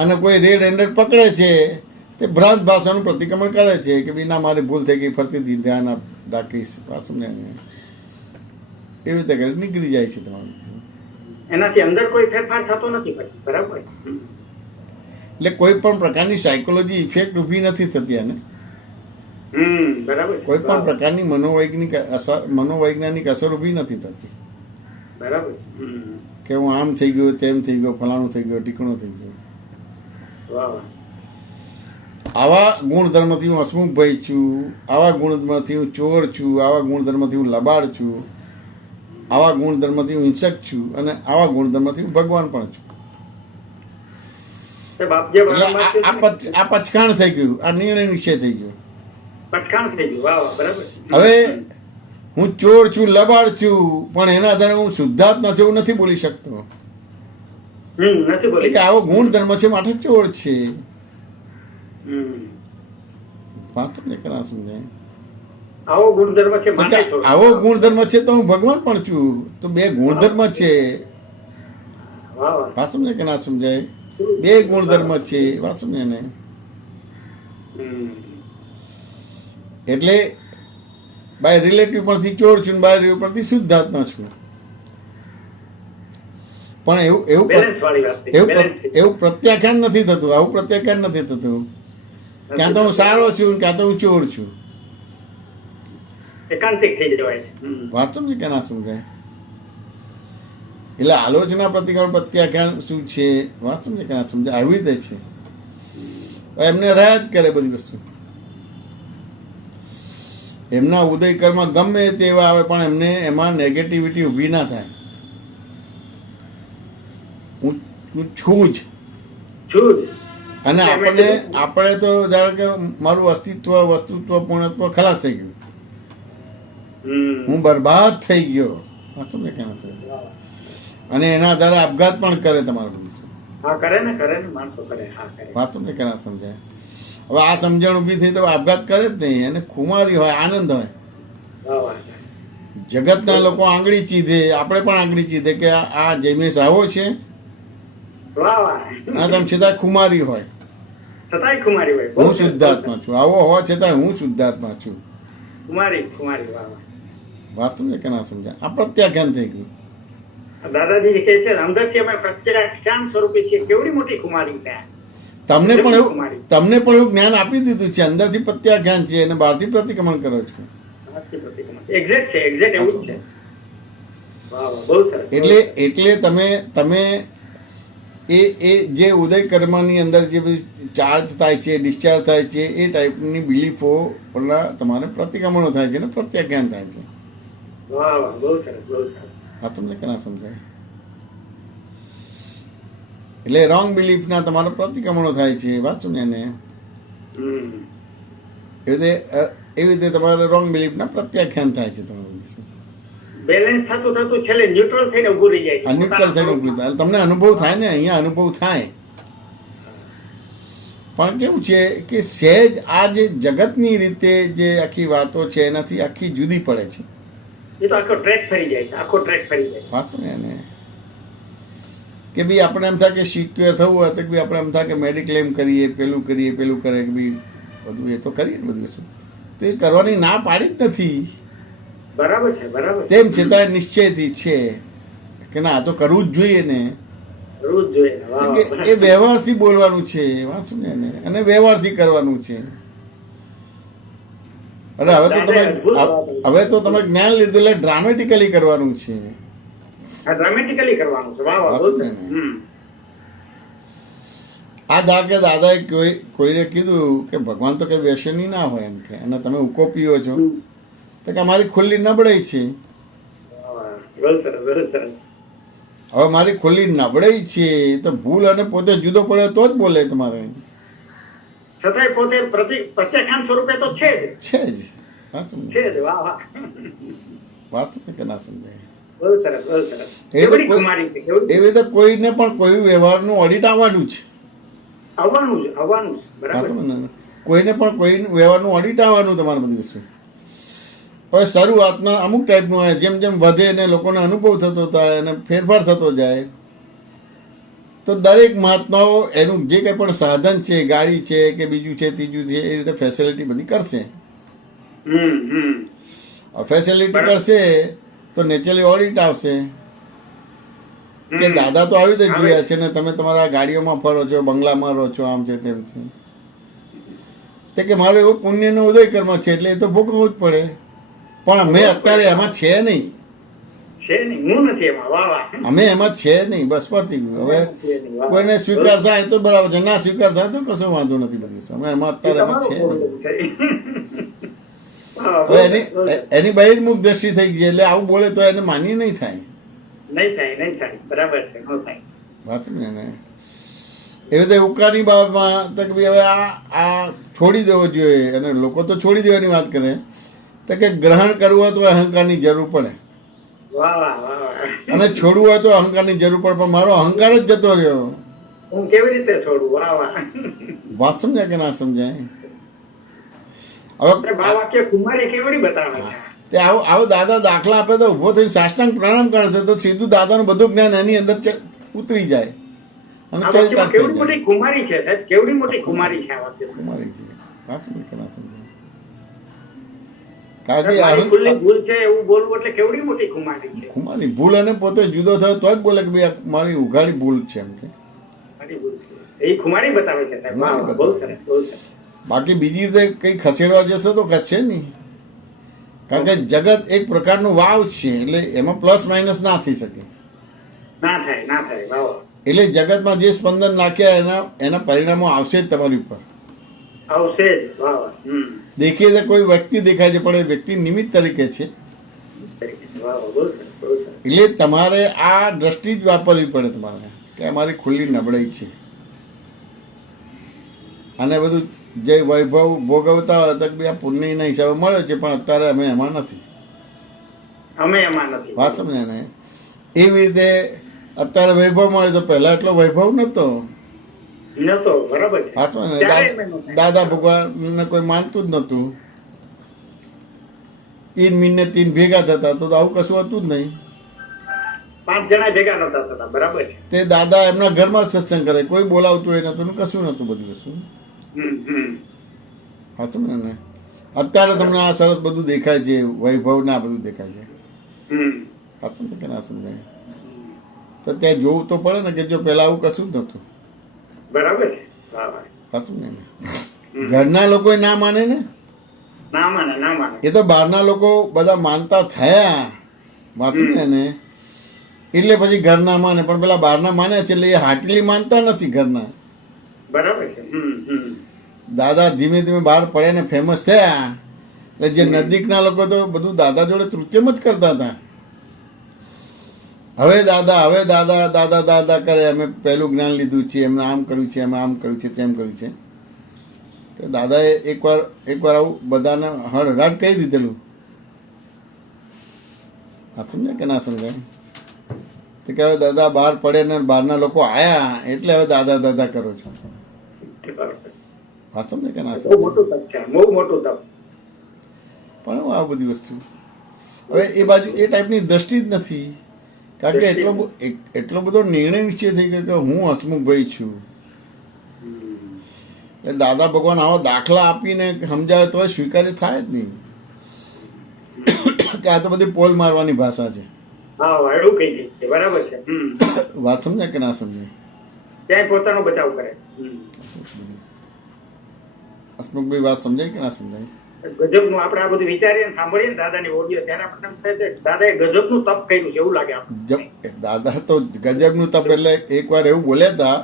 અને કોઈ રેડ હેન્ડેડ પકડે છે તે ભ્રાંત ભાષાનું પ્રતિક્રમણ કરે છે કે વિના મારી ભૂલ થઈ ગઈ, ફરતી ધ્યાન રાખીશ. પાછું ને એવી રીતે કરી નીકળી જાય છે તમારું. એનાથી અંદર કોઈ ફેરફાર થતો નથી પછી. બરાબર. એટલે કોઈ પણ પ્રકારની સાયકોલોજી ઇફેક્ટ ઊભી નથી થતી એને. બરાબર. કોઈ પણ પ્રકારની મનોવૈજ્ઞાનિક અસર ઊભી નથી થતી. બરાબર. કે હું આમ થઈ ગયો, તેમ થઈ ગયો, ફલાણું થઈ ગયો, ટીકણું થઈ ગયો. આવા ગુણધર્મથી હું હસમુખભાઈ છું, આવા ગુણધર્મથી હું ચોર છું, આવા ગુણધર્મથી હું લબાડ છું, આવા ગુણધર્મથી હું હિંસક છું, અને આવા ગુણધર્મથી હું ભગવાન પણ છું. એટલે આ પચકાણ થઈ ગયું, આ નિર્ણય નિશ્ચય થઈ ગયો. હવે હું ચોર છું, લબાડ છું, પણ એના આધારે હું શુદ્ધાત્મા છું એવું નથી બોલી શકતો. કે આવો ગુણધર્મ છે માટે ચોર છે. વાત સમજે કે ના સમજાય? આવો ગુણધર્મ છે તો માટે કે થોડું. આવો ગુણધર્મ છે તો હું ભગવાન પણ છું, તો બે ગુણધર્મ છે. વાહ વાહ. વાત સમજે કે ના સમજાય? બે ગુણધર્મ છે, વાત સમજે ને? હમ. એટલે બાય રિલેટિવ પરથી ચોર છું, બાય રિલેટિવ પરથી શુદ્ધાત્મા છું. પણ એવું એવું બેલેન્સ વાળી વાત છે. એવું બેલેન્સ છે. એવું પ્રત્યાખ્યાન નથી થતું, આવું પ્રત્યાખ્યાન નથી થતું. ક્યાં તો હું સારો છું, ક્યાં તો હું ચોર છું. એકાંતિક થઈ જવાય છે. વાત સમજે કે ના સમજાય? એટલે આલોચના પ્રતિક્રમણ પ્રત્યાખ્યાન શું છે, વાત સમજે કે ના સમજાય? આવી રીતે છે. હવે એમને રહ્યા જ કરે બધી વસ્તુ. એમના ઉદય કર્મ ગમે તેવા આવે પણ એમને એમાં નેગેટિવિટી ઊભી ના થાય. હું છું જ. છું જ. અને આપણે તો ધારો કે મારું અસ્તિત્વ, વસ્તુત્વ, પૂર્ણત્વ ખલાસ થઈ ગયું. હું બરબાદ થઈ ગયો. વાત સમજે કે ના સમજાય? વાહ. અને એના આધારે આપઘાત પણ કરે તમારે બધું. હા કરે ને માણસો કરે. હા કરે. વાત સમજે કે ના સમજાય? હવે આ સમજણ ઊભી થઈ તો આપઘાત કરે જ નહીં. અને ખુમારી હોય, આનંદ હોય. વાહ વાહ. જગતના લોકો આંગળી ચીધે, આપણે પણ આંગળી ચીધે કે આ જૈમેશ આવો છે, વાહ વાહ. અને તેમ છતાં ખુમારી હોય. છતાંય ખુમારી હોય. બહુ હું સરસ, શુદ્ધાત્મા છું. આવો હોવા છતાં હું શુદ્ધાત્મા છું. ખુમારી વાહ વાહ. વાત સમજે કે ના સમજાય? આ પ્રત્યાખ્યાન થઈ ગયું. દાદાજી કહે છે અંદરથી અમે પ્રત્યાખ્યાન સ્વરૂપે છીએ. કેવડી મોટી ખુમારી છે. તમને પણ એવું જ્ઞાન આપી દીધું છે. અંદરથી પ્રત્યાખ્યાન છે અને બહારથી પ્રતિક્રમણ કરો છો. એક્ઝેક્ટ છે. એક્ઝેક્ટ એવું જ છે. વાહ વાહ. બહુ સરસ. એટલે તમે એ જે ઉદય કર્મની અંદર જે બધું ચાર્જ થાય છે, ડિસ્ચાર્જ થાય છે, એ ટાઈપની બિલીફો તમારે પ્રતિક્રમણો થાય છે અને પ્રત્યાખ્યાન થાય છે. વાહ વાહ. બહુ સરસ. બહુ સરસ. આ તમને કે ના સમજાય? એટલે રોંગ બિલીફના તમારા પ્રતિક્રમણો થાય છે. વાત સમજે ને? એવી રીતે તમારે રોંગ બિલીફના પ્રત્યાખ્યાન થાય છે. તમારું બેલેન્સ થતું થતું છેલ્લે ન્યુટ્રલ થઈને ઊભું રહી જાય છે. ન્યુટ્રલ થઈને ઊભું થાય. તમને અનુભવ થાય ને, અહીંયા અનુભવ થાય. પણ કેવું છે કે સહેજ આ જે જગતની રીતે જે આખી વાતો છે એનાથી આખી જુદી પડે છે. એ તો આખો ટ્રેક ફરી જાય છે. આખો ટ્રેક ફરી જાય છે. વાંચો ને એને કે ભાઈ આપણે એમ થાય કે સિક્યોર થવું હોય તો ભાઈ આપણે એમ થાય કે મેડિક્લેમ કરીએ, પેલું કરીએ, પેલું કરે કે ભાઈ બધું એ તો કરીએ ને બધું વસ્તુ. તો એ કરવાની ના પાડી જ નથી. બરાબર છે. બરાબર. તેમ છતાં નિશ્ચયથી છે કે ના આ તો કરવું જ જોઈએ ને. કરવું જ જોઈએ. વાહ કે વાહ. એ વ્યવહારથી બોલવાનું છે. વાંચો ને એને, અને વ્યવહારથી કરવાનું છે. અરે હવે તો તમે જ્ઞાન લીધું એટલે ડ્રામેટિકલી કરવાનું છે. ડ્રામેટિકલી કરવાનું છે. વાહ વાહ. બહુ સરસ. આ દાદાએ કોઈને કીધું કે ભગવાન તો કઈ વ્યસની ના હોય એમ કે, અને તમે ઉકો પીઓ છો તો કે અમારી ખુલ્લી નબળાઈ છે. બહુ સરસ. બહુ સરસ. હવે મારી ખુલ્લી નબળાઈ છે તો ભૂલ અને પોતે જુદો પડે તો જ બોલે તમારે. છતાંય પોતે પ્રત્યાખ્યાન સ્વરૂપે તો છે જ. છે જ. વાંચો ને. છે જ. વાહ વાહ. વાંચો ને કે ના સમજાય? બહુ સરસ. બહુ સરસ. કેવડી કુમારી છે. કેવડી. એવી રીતે કોઈને પણ કોઈ વ્યવહારનું ઓડિટ આવવાનું છે. આવવાનું જ. આવવાનું જ. બરાબર. વાંચો ને. કોઈને પણ કોઈ વ્યવહારનું ઓડિટ આવવાનું તમારે બધી વસ્તુ. હવે શરૂઆતમાં અમુક ટાઈપનું હોય, જેમ જેમ વધે ને લોકોને અનુભવ થતો થાય અને ફેરફાર થતો જાય તો દરેક મહાત્માઓ એનું જે કંઈ પણ સાધન છે, ગાડી છે કે બીજું છે ત્રીજું છે, એ રીતે ફેસિલિટી બધી કરશે. ફેસિલિટી કરશે તો નેચરલી ઓડિટ આવશે કે દાદા તો આવી રીતે જોયા છે ને તમે તમારા ગાડીઓમાં ફરો છો, બંગલામાં રહો છો, આમ છે તેમ છે. તે કે મારો એવો પુણ્યનો ઉદય કર્મ છે એટલે એ તો ભોગવવું જ પડે. પણ અમે અત્યારે એમાં છે નહીં. છે નહીં. હું નથી એમાં. વાહ વાહ. અમે એમાં છે નહીં. બસ પતી ગયું. હવે કોઈને સ્વીકાર થાય તો બરાબર છે, ના સ્વીકાર થાય તો કશો વાંધો નથી. બધું અમે એમાં અત્યારે એમાં છે નહીં. હવે એની બહિર્મુખ દ્રષ્ટિ થઈ ગઈ એટલે આવું બોલે તો એને માન્ય નહીં થાય. નહીં થાય. નહીં થાય. બરાબર છે. ન થાય. વાત ને એને એવી રીતે ઉકાની બાબતમાં તો કે ભાઈ હવે આ છોડી દેવો જોઈએ, અને લોકો તો છોડી દેવાની વાત કરે તો કે ગ્રહણ કરવું હોય તો અહંકારની જરૂર પડે, વાહ વાહ. વાહ વાહ. અને છોડવું હોય તો અહંકારની જરૂર પડે. પણ મારો અહંકાર જ જતો રહ્યો. હું કેવી રીતે છોડું? વાહ વાહ. વાત સમજાય કે ના સમજાય? એટલે હવે ભાવ વાક્ય કુમારી કેવડી બતાવે છે. તે આવો દાદા દાખલા આપે તો ઉભો થઈને સાષ્ટાંગ પ્રણામ કરે છે તો સીધું દાદાનું બધું જ્ઞાન એની અંદર ઉતરી જાય અને આ ચરિતાર્થ વાક્યમાં થઈ કેવડી જાય. મોટી કુમારી છે સાહેબ, કેવડી મોટી કુમારી છે આ વાક્ય. કુમારી છે. વાત સમજાય કે ના સમજાય? કારણ કે મારી ભૂલની આ ભૂલ છે એવું બોલવું એટલે કેવડી મોટી કુમારી છે. કુમારી ભૂલ અને પોતે જુદો થયો તો જ બોલે કે ભાઈ આ મારી ઉઘાડી ભૂલ છે એમ કે. મારી ભૂલ છે. એ કુમારી બતાવે છે સાહેબ. વાહ વાહ, બહુ સરસ બહુ સરસ. બાકી બીજી રીતે કઈ ખસેડવા જશો તો ખસશે નહીં. કારણ કે જગત એક પ્રકારનું વાવ છે એટલે એમાં પ્લસ માઇનસ ના થઈ શકે. ના થાય ના થાય. વાહ વાહ. એટલે જગતમાં જે સ્પંદન નાખ્યા એના પરિણામો આવશે જ તમારી ઉપર. આવશે જ. વાહ વાહ. દેખીએ તો કોઈ વ્યક્તિ દેખાય છે પણ એ વ્યક્તિ નિમિત્ત તરીકે છે. વાહ વાહ, બહુ સરસ બહુ સરસ. એટલે તમારે આ દ્રષ્ટિ જ વાપરવી પડે તમારે કે અમારી ખુલ્લી નબળાઈ છે. અને બધું જે વૈભવ ભોગવતા હોય તો કે આ પુણ્યના હિસાબે મળે છે પણ અત્યારે અમે એમાં નથી. અમે એમાં નથી. વાત સમજે ને? એવી રીતે અત્યારે વૈભવ મળે તો પહેલા એટલો વૈભવ નતો. નતો. બરાબર છે. વાત સમજે ને? ત્યારે એમ નહોતું. દાદા ભગવાનને કોઈ માનતું જ નતું. તીન મહિને તીન ભેગા થતા તો આવું કશું હતું જ નહીં. 5 જણા ભેગા નતા થતા. બરાબર છે. તે દાદા એમના ઘરમાં જ સત્સંગ કરે, કોઈ બોલાવતું એ નતું ને કશું નતું બધું વસ્તુ. સાચું ને? અત્યારે તમને આ સરસ બધું દેખાય છે, વૈભવ ના બધું દેખાય છે. સાચું ને કે ના સમજાય? તો ત્યાં જોવું તો પડે ને કે જો પેલા આવું કશું જ નતું. બરાબર છે. વાહ વાહ. સાચું ને? ઘરના લોકો ના માને ને, ના માને ના માને. એ તો બહારના લોકો બધા માનતા થયા. વાંચું ને એટલે પછી ઘરના માને, પણ પેલા બહારના માને છે એટલે એ હાટલી માનતા નથી ઘરના. બરાબર છે. દાદા ધીમે ધીમે બહાર પડ્યા ને ફેમસ થયા એટલે જે નજીકના લોકો તો બધું દાદા જોડે તૃત્યમ જ કરતા હતા. હવે દાદા દાદા દાદા કરે, અમે પહેલું જ્ઞાન લીધું છે, એમને આમ કર્યું છે, અમે આમ કર્યું છે, તેમ કર્યું છે. તો દાદાએ એકવાર આવું બધાને હળહળાટ કહી દીધેલું. આ સમજાય કે ના સમજાય? તો કે હવે દાદા બહાર પડે ને બહારના લોકો આયા એટલે હવે દાદા દાદા કરો છો. વાત સમજે કે ના બહુ સમજાય? મોટું તપ છે. બહુ મોટું તપ. પણ આ બધી વસ્તુ હવે એ બાજુ એ ટાઈપની દ્રષ્ટિ જ નથી. કારણ કે એટલો બધો નિર્ણય નિશ્ચય થઈ ગયો કે હું હસમુખભાઈ છું. એટલે દાદા ભગવાન આવા દાખલા આપીને સમજાવે તો સ્વીકાર્ય થાય જ નહીં કે આ તો બધી પોલ મારવાની ભાષા છે. હા વાયડું કહી દે છે. બરાબર છે. વાત સમજાય કે ના સમજાય? ક્યાંય પોતાનો બચાવ કરે. હસમુખભાઈ વાત સમજાય કે ના સમજાય? ગજબનું આપણે આ બધું વિચારીએ ને સાંભળીએ ને દાદાની ઓડિયો ત્યારે આપણને એમ થાય છે કે દાદાએ ગજબનું તપ કર્યું છે એવું લાગે આપણને. દાદા તો ગજબનું તપ એટલે એકવાર એવું બોલ્યા હતા,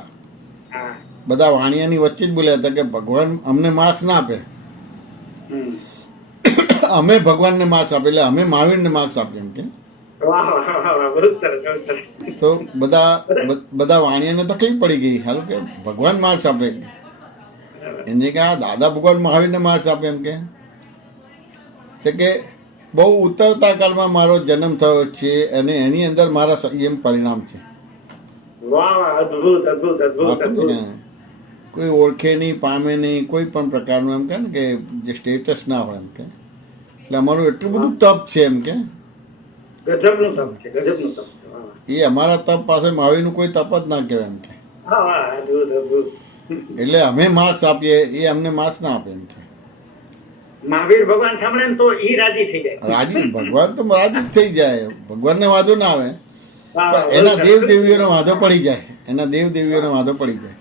હા. બધા વાણિયાની વચ્ચે જ બોલ્યા હતા કે ભગવાન અમને માર્ક્સ ના આપે, અમે ભગવાનને માર્ક્સ આપે એટલે અમે મહાવીરને માર્ક્સ આપીએ એમ કે. વાહ વાહ વાહ વાહ. બહુ સરસ બહુ સરસ. તો બધા વાણિયાને તકલીફ પડી ગઈ. હાલ કે ભગવાન માર્ક્સ આપે એને કે આ દાદા ભગવાન મહાવીરને માર્ક્સ આપે એમ કે. તો કે બહુ ઉતરતા કાળમાં મારો જન્મ થયો છે અને એની અંદર મારા સંયમ પરિણામ છે. વાહ વાહ. અદ્ભુત અદ્ભુત અદ્ભુત અદ્ભુત. કોઈ ઓળખે નહીં, પામે નહીં, કોઈ પણ પ્રકારનું એમ કે ને કે જે સ્ટેટસ ના હોય એમ કે. એટલે અમારું એટલું બધું તપ છે એમ કે. ગજબનું તપ છે. ગજબનું તપ છે. વાહ વાહ. એ અમારા તપ પાસે મહાવીરનું કોઈ તપ જ ના કહેવાય એમ કે. હા વાહ. અદ્ભુત અદ્ભુત. એટલે અમે માર્ક્સ આપીએ એ અમને માર્ક્સ ના આપે એમ કે. મહાવીર ભગવાન સાંભળે ને તો ઈ રાજી થઈ જાય. રાજી ભગવાન તો રાજી જ થઈ જાય. ભગવાનને વાંધો ના આવે વાહ વાહ. પણ એના દેવ દેવીઓનો વાંધો પડી જાય. એના દેવ દેવીઓનો વાંધો પડી જાય.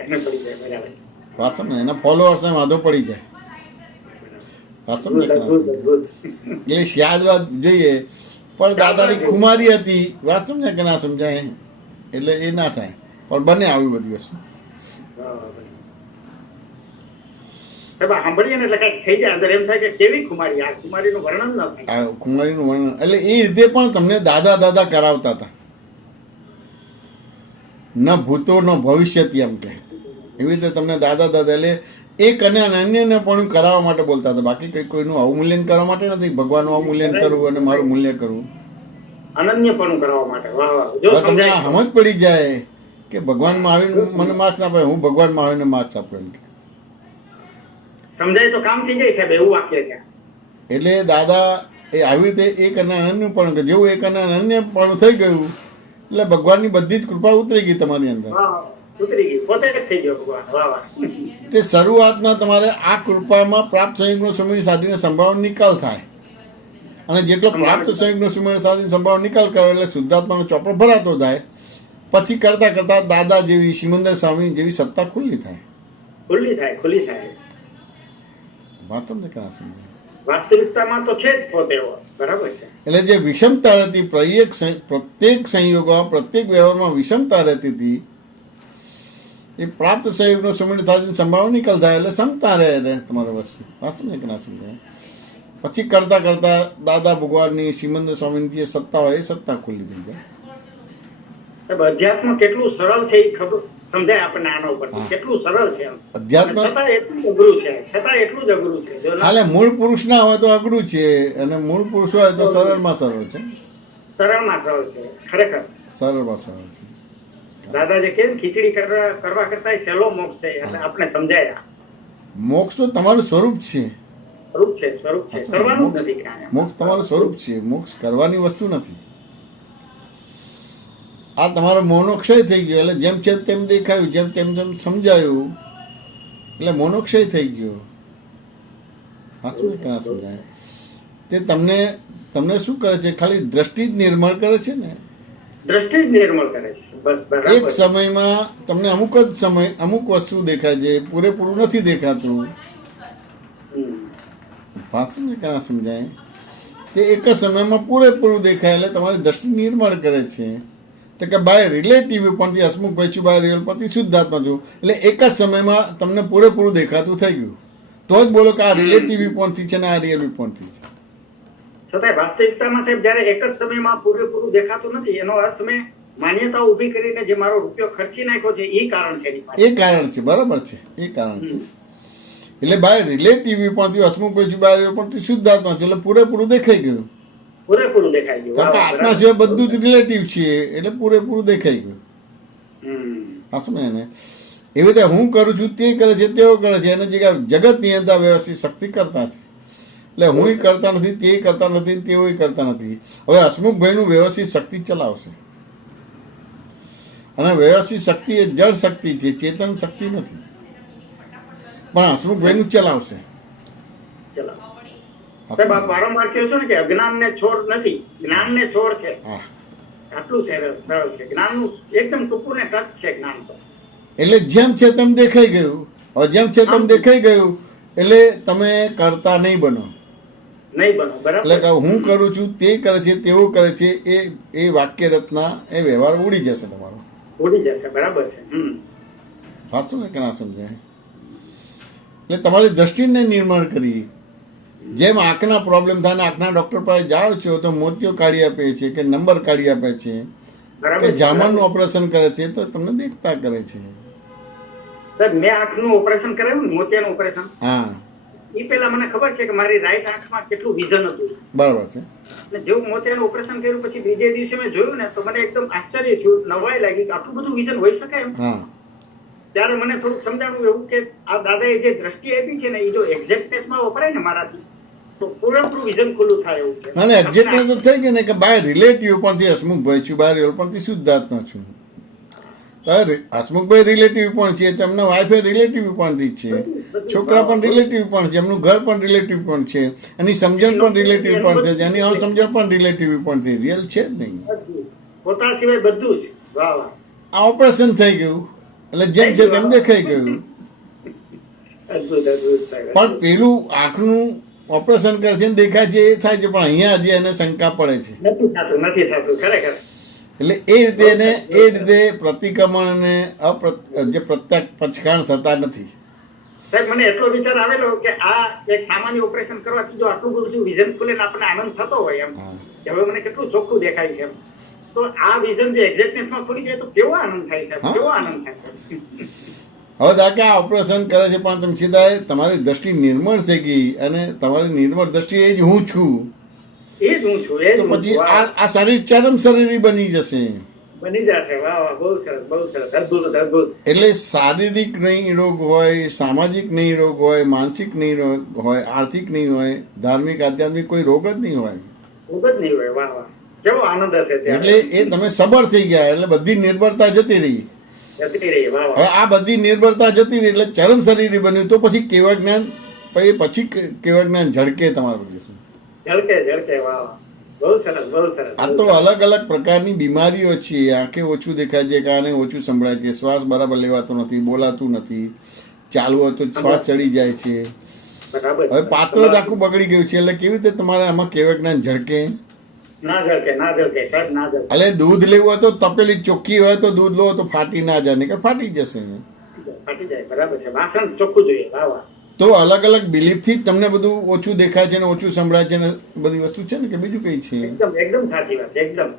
એને પડી જાય. બરાબર. વાત સમજે? એના ફોલોઅર્સને વાંધો પડી જાય. વાત સમજે કે ના અદ્ભુત સમજે? અદ્ભુત. એટલે યાદ વાત જોઈએ પણ દાદાની ખુમારી હતી. વાત સમજાય કે ના સમજાય? એટલે એ ના થાય પણ બને આવી બધી વસ્તુ. સાંભળીએ ને એટલે કઈક થઈ જાય અંદર. એમ થાય કે કેવી કુમારી, આ કુમારીનું વર્ણન ન થાય. આ કુમારીનું વર્ણન એટલે એ રીતે પણ તમને દાદા દાદા કરાવતા હતા. ન ભૂતો ન ભવિષ્યથી એમ કે એવી રીતે તમને દાદા દાદા એટલે એક અને અન્યને પણ કરાવવા માટે બોલતા હતા. બાકી કઈ કોઈનું અવમૂલ્યન કરવા માટે નથી. ભગવાનનું અવમૂલ્યન કરવું અને મારું મૂલ્ય કરવું. અનન્યપણું કરવા માટે. વાહ વાહ. જો હવે તમને આ સમજાય. સમજ પડી જાય કે ભગવાન મહાવીર મને માર્ક્સ આપે, હું ભગવાન મહાવીરને માર્ક્સ આપું એમ કે. સમજાય તો કામ થઈ જાય સાહેબ, એવું વાક્ય છે. એટલે દાદા એ આવી રીતે એક અને અનન્ય પણ કે જેવું એક અને અનન્ય પણ થઈ ગયું એટલે ભગવાનની બધી જ કૃપા ઉતરી ગઈ તમારી અંદર. હા, ઉતરી ગઈ, પોતે જ થઈ ગયો ભગવાન. વાહ વાહ. તે શરૂઆતમાં તમારે આ કૃપામાં પ્રાપ્ત સંયોગનો સુમેળ સાધીને સંભાવનો નિકાલ થાય, અને જેટલો પ્રાપ્ત સંયોગનો સુમેળ સાધીને સંભાવનો નિકાલ કરો એટલે શુદ્ધાત્માનો ચોપડો ભરાતો જાય. પછી કરતા કરતા દાદા જેવી, સિમંદર સ્વામી જેવી સત્તા ખુલ્લી થાય. ખુલ્લી થાય, ખુલ્લી થાય. વાત તમને ક્યાં સમજાય? વાસ્તવિકતામાં તો છે જ પોતે એવો. બરાબર છે. એટલે જે વિષમતા રહેતી પ્રત્યેક સંયોગોમાં, પ્રત્યેક વ્યવહારમાં વિષમતા રહેતી હતી, એ પ્રાપ્ત સંયોગનો સુમેળ સાધીને સંભાવનો નિકાલ થાય એટલે સમતા રહે તમારે વસ્તુ. વાત તમને કે ના સમજાય? પછી કરતા કરતા દાદા ભગવાનની, સિમંદર સ્વામીની જે સત્તા હોય એ સત્તા ખુલ્લી થઈ જાય. સાહેબ, અધ્યાત્મ કેટલું સરળ છે એ ખબર સમજાય આપણને આના ઉપરથી. કેટલું સરળ છે એમ. અધ્યાત્મ છતાં એટલું જ અઘરું છે, છતાં એટલું જ અઘરું છે. જો ના- હાલે મૂળ પુરુષ ના હોય તો અઘરું છે, અને મૂળ પુરુષ હોય તો સરળમાં સરળ છે. સરળમાં સરળ છે ખરેખર. સરળમાં સરળ છે. દાદા જે કેમ ખીચડી કરવા કરતા સહેલો મોક્ષ છે એટલે આપણે સમજાયા. મોક્ષ તો તમારું સ્વરૂપ છે. સ્વરૂપ છે, સ્વરૂપ છે, કરવાનું જ નથી કાંઈ. મોક્ષ તમારું સ્વરૂપ છે, મોક્ષ કરવાની વસ્તુ નથી. આ તમારો મોનોક્ષય થઈ ગયો એટલે જેમ છે તેમ દેખાયું, જેમ તેમ તેમ સમજાયું એટલે મોનોક્ષય થઈ ગયો. સાચું કે ના સમજાય? તે તમને શું કરે છે? ખાલી દ્રષ્ટિ જ નિર્મળ કરે છે ને. દ્રષ્ટિ જ નિર્મળ કરે છે. બસ બરાબર. એક સમયમાં તમને અમુક જ સમય અમુક વસ્તુ દેખાય છે, પૂરેપૂરું નથી દેખાતું. હમ. સાચું કે ના સમજાય? તે એક જ સમયમાં પૂરેપૂરું દેખાય એટલે તમારી દ્રષ્ટિ નિર્મળ કરે છે. તો કે બાય રિલેટિવ વ્યૂપોઈન્ટથી હસમુખભાઈ છું, બાય રિયલ પરથી શુદ્ધાત્મા છું, એટલે એક જ સમયમાં તમને પૂરેપૂરું દેખાતું થઈ ગયું. તો જ બોલો કે આ રિલેટિવ વ્યૂપોઈન્ટથી છે ને આ રિયલ વ્યૂપોઈન્ટથી છે. છતાંય વાસ્તવિકતામાં સાહેબ જયારે એક જ સમયમાં પૂરેપૂરું દેખાતું નથી, એનો અર્થ મેં માન્યતા ઉભી કરીને જે મારો રૂપિયો ખર્ચી નાખ્યો છે એ કારણ છે એની પાછળ. એ કારણ છે, બરાબર છે, એ કારણ છે. એટલે બાય રિલેટિવ વ્યૂપોઈન્ટથી હસમુખભાઈ છું, બાય રિયલ પરથી શુદ્ધાત્મા છું, એટલે પૂરેપૂરું દેખાઈ ગયું. પૂરેપૂરું દેખાઈ ગયું. કારણ કે વાહ, આત્મા સિવાય બધું જ રિલેટિવ છે એટલે પૂરેપૂરું દેખાઈ ગયું. હમ. હા સમજે ને? એવી રીતે હું કરું છું, તે કરે છે, તેઓ કરે છે, એને જગત નિયંતા વ્યવસ્થિત શક્તિ કરતા છે. એટલે હું કરતા નથી, તે કરતા નથી, તેઓ કરતા નથી. હવે હસમુખભાઈનું વ્યવસ્થિત શક્તિ ચલાવશે, અને વ્યવસ્થિત શક્તિ એ જળ શક્તિ છે, ચેતન શક્તિ નથી, પણ હસમુખભાઈનું ચલાવશે. ચલો સાહેબ, આપ વારંવાર કહો છો ને કે અજ્ઞાન ને છોડ નથી, જ્ઞાન ને છોડ છે. હા, આટલું સરળ છે. જ્ઞાનનું એકદમ ટૂંકું ને ટચ છે જ્ઞાન તો. એટલે જેમ છે તેમ દેખાઈ ગયું. હવે જેમ છે તેમ દેખાઈ ગયું એટલે તમે કરતા નહીં બનો. નહીં બનો. બરાબર. એટલે હું કરું છું, તે કરે છે, તેઓ કરે છે, એ વાક્ય રચના, એ વ્યવહાર ઉડી જશે તમારો. ઉડી જશે. બરાબર છે. સાચું ને કે ના સમજાય? એટલે તમારી દ્રષ્ટિને નિર્માણ કરી. જેમ આંખના પ્રોબ્લેમ થાય ને આંખના ડોક્ટર પાસે જાઓ છો તો મોતિયો કાઢી આપે છે, કે નંબર કાઢી આપે છે, બરાબર કે છે. જામણનું ઓપરેશન કરે છે, તો તમને દેખતા કરે છે. સાહેબ, મેં આંખનું ઓપરેશન કરાવ્યું ને, મોતિયાનું ઓપરેશન, હા, એ પેલા મને ખબર છે કે મારી રાઈટ આંખમાં કેટલું વિઝન હતું. બરાબર છે. અને જેવું મોતિયાનું ઓપરેશન કર્યું પછી બીજે દિવસે મેં જોયું ને તો મને એકદમ આશ્ચર્ય થયું, નવાઈ લાગી કે આટલું બધું વિઝન હોઈ શકે એમ. હા, ત્યારે મને થોડુંક સમજાણું એવું કે આ દાદાએ જે દ્રષ્ટિ આપી છે ને એ જો એક્ઝેક્ટનેસમાં વપરાય ને મારાથી તો પૂરેપૂરું વિઝન ખુલ્લું થાય એવું છે. અને એક્ઝેક્ટ તો થઈ ગયું ને કે બાય રિલેટિવ પરથી હસમુખભાઈ છું, બાય રિયલ પરથી શુદ્ધાત્મા છું. તો હસમુખભાઈ રિલેટિવ પણ છે, તેમના વાઈફ રિલેટિવ પરથી છે, છોકરા પણ રિલેટિવ પણ છે, એમનું ઘર પણ રિલેટિવ પણ છે, એની સમજણ પણ રિલેટિવ પણ છે, એની અણસમજણ પણ રિલેટિવ પણ છે, રિયલ છે જ નહીં. પોતા સિવાય બધું જ. વાહ વાહ. આ ઓપરેશન થઈ ગયું એટલે જેમ છે તેમ દેખાઈ ગયું. અદભુત અદભુત સાહેબ. પણ પેલું આંખનું ઓપરેશન કરે છે ને દેખાય છે એ થાય છે, પણ અહીંયા હજી એને શંકા પડે છે. નથી થતું ખરેખર. એટલે એ રીતે પ્રતિક્રમણ અને જે પ્રત્યક્ષ પચખાણ થતા નથી. સાહેબ, મને એટલો વિચાર આવેલો કે આ એક સામાન્ય ઓપરેશન કરવાથી જો આટલું બધું વિઝન ખુલે ને આપણને આનંદ થતો હોય એમ હા. કે હવે મને કેટલું ચોખ્ખું દેખાય છે એમ, તો આ વિઝન જો એક્ઝેક્ટનેસમાં ખુલી જાય તો કેવો આનંદ થાય છે, હા. કેવો આનંદ થાય. હવે દાખલા આ ઓપરેશન કરે છે પણ તમે સીધા તમારી દ્રષ્ટિ નિર્મળ થઈ ગઈ, અને તમારી નિર્મળ દ્રષ્ટિ એ જ હું છું, એ જ હું છું. એ જ તો હું પછી છું. વાહ. આ શરીર ચરમ શરીરી બની જશે. બની જશે. વાહ વાહ, બહુ સરસ, બહુ સરસ, અદભુત અદભુત. એટલે શારીરિક નહીં રોગ હોય, સામાજિક નહીં રોગ હોય, માનસિક નહીં રોગ હોય, આર્થિક નહીં હોય, ધાર્મિક આધ્યાત્મિક કોઈ રોગ જ નહીં હોય. ખૂબ જ નહીં હોય. વાહ વાહ, કેવો આનંદ હશે એટલે એ તમે સબર થઈ ગયા, એટલે બધી નિર્ભરતા જતી રહી. જતી રહી. વાહ હવે વાહ, આ બધી નિર્ભરતા જતી રહી એટલે ચરમ શરીરી બન્યું, તો પછી કેવળ જ્ઞાન, પછી કેવળ જ્ઞાન ઝળકે તમારું બધું. ઝળકે ઝળકે. વાહ વાહ, બહુ સરસ, બહુ સરસ. આ તો અલગ અલગ પ્રકારની બીમારીઓ છે. આંખે ઓછું દેખાય છે, કાને ઓછું સંભળાય છે, શ્વાસ બરાબર લેવાતો નથી, બોલાતું નથી, ચાલવું હોય તો શ્વાસ ચડી જાય છે. બરાબર. હવે પાત્ર જ આખું બગડી ગયું છે, એટલે કેવી રીતે તમારે આમાં કેવળ જ્ઞાન ઝળકે? ના ઝળકે, ના ઝળકે સાહેબ, ના ઝળકે. એટલે દૂધ લેવું હોય તો તપેલી ચોખ્ખી હોય તો દૂધ લો તો ફાટી ના જાય, નહીં ફાટી જશે. ફાટી જાય. બરાબર છે. વાસણ ચોખ્ખું જોઈએ. વાહ વાહ. તો અલગ અલગ બિલીફથી જ તમને બધું ઓછું દેખાય છે ને ઓછું સંભળાય છે ને બધી વસ્તુ છે ને, કે બીજું કઈ છે? એકદમ એકદમ સાચી વાત છે. એકદમ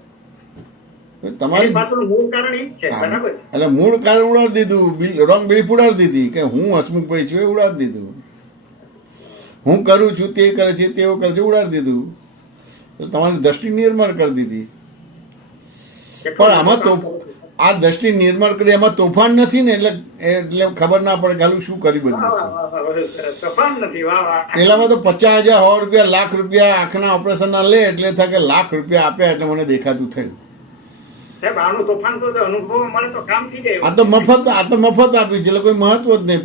તમારી એની પાછળનું મૂળ કારણ એ જ છે. બરાબર છે. એટલે મૂળ કારણ ઉડાડી દીધું, રોંગ બિલીફ ઉડાડી દીધી કે હું હસમુખભાઈ છું, એ ઉડાડી દીધું. હું કરું છું તે કરે છે, તેઓ કરે છે, ઉડાડી દીધું. તો તમારી દ્રષ્ટિ નિર્મળ કરી દીધી. પણ આમાં તો આ દ્રષ્ટિ નિર્મળ કરી, એમાં તોફાન નથી ને, એટલે ખબર ના પડે કે હાલું શું કરી બધી વાહ વસ્તુ. વાહ, વાહ વાહ, તોફાન નથી. વાહ વાહ. પેલામાં તો 50,000, 100 રૂપિયા, લાખ રૂપિયા આંખના ઓપરેશન ના લે એટલે થાય કે લાખ રૂપિયા આપ્યા એટલે મને દેખાતું થયું. સાહેબ, આનું તોફાન તો જો અનુભવ મળે તો કામ થઈ જાય. આ તો મફત આપ્યું છે, એટલે કોઈ મહત્વ જ નહીં.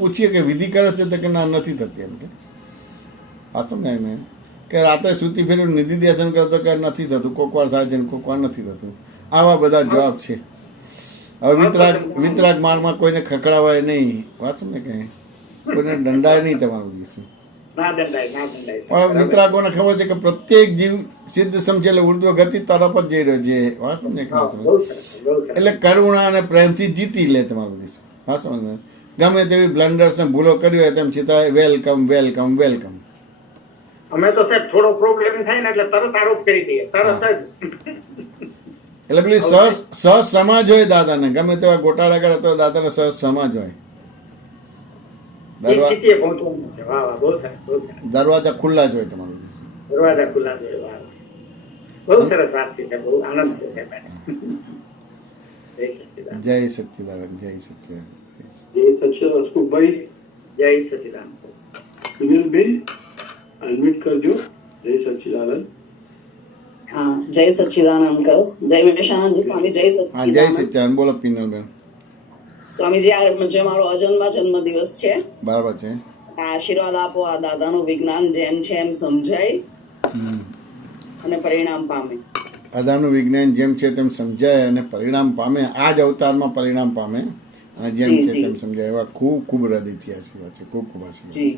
પૂછીએ કે વિધિ કરે છે તો કે ના, નથી થતી. એમ કે આ તો મેં કે રાતે સૂતી ફેરું નિધિ ધ્યાસન કરતો કે નથી થતું, કોક વાર થાય છે ને કોક વાર નથી થતું. આવા બધા જવાબ છે. હવે વિતરાગ મારમાં કોઈને ખકડાવાય નહીં, વાત ને કઈ કોઈને દંડાય નહીં તમારું દિવસે. ના દંડાય, ના દંડાય. પણ વિતરાગોને ખબર છે કે પ્રત્યેક જીવ સિદ્ધ સમજે એટલે ઉર્ધ્વ ગતિ તરફ જ જઈ રહ્યો છે. વાત ને બહુ સરસ, બહુ સરસ. એટલે કરુણા અને પ્રેમથી જીતી લે તમારું દિવસ. હા સમજ. ગમે તેવી બ્લન્ડર્સ ને ભૂલો કરી હોય તેમ છતાં વેલકમ વેલકમ વેલકમ. અમે તો સાહેબ થોડો પ્રોબ્લેમ થાય ને એટલે તરત આરોપ કરી દઈએ, તરત જ. એટલે પેલી સહજ સમાજ હોય દાદાને, ગમે તેવા ગોટાળા કરે તો દાદાને સહજ સમાજ હોય. એ સ્થિતિએ પહોંચવાનું છે. વાહ વાહ, બહુ સરસ, બહુ સરસ. દરવાજા ખુલ્લા જ હોય તમારું દિવસ. દરવાજા ખુલ્લા છે. વાહ વાહ. બહુ સરસ વાત છે સાહેબ, બહુ આનંદ છે સાહેબ. જય સચ્ચિદાનંદ. જય સચ્ચિદાનંદ, જય સચ્ચિદાનંદ. જય સચ્ચિદાનંદ. હસમુખભાઈ, જય સચ્ચિદાનંદ સાહેબ. સુનિલભાઈ અનમ્યુટ કરજો. જય સચ્ચિદાનંદ. हाँ जय सच्चिदानंद अंकल, जय विवेकानंद स्वामी, जय હા, જય सच्चिदानंद સચ્ચિદાનંદ. બોલો પિનલબેન. સ્વામીજી, આજે મારો અજન્મ જન્મદિવસ છે. બરાબર છે. આશીર્વાદ આપો, આ દાદાનું વિજ્ઞાન જેમ છે એમ સમજાય અને પરિણામ પામે. અદાનું વિજ્ઞાન જેમ છે તેમ સમજાય અને પરિણામ પામે, આ જ અવતારમાં પરિણામ પામે અને જેમ જી, છે જી. તેમ સમજાય. એવા ખૂબ ખૂબ હૃદયથી આશીર્વાદ છે. ખૂબ ખૂબ આશીર્વાદ. જી,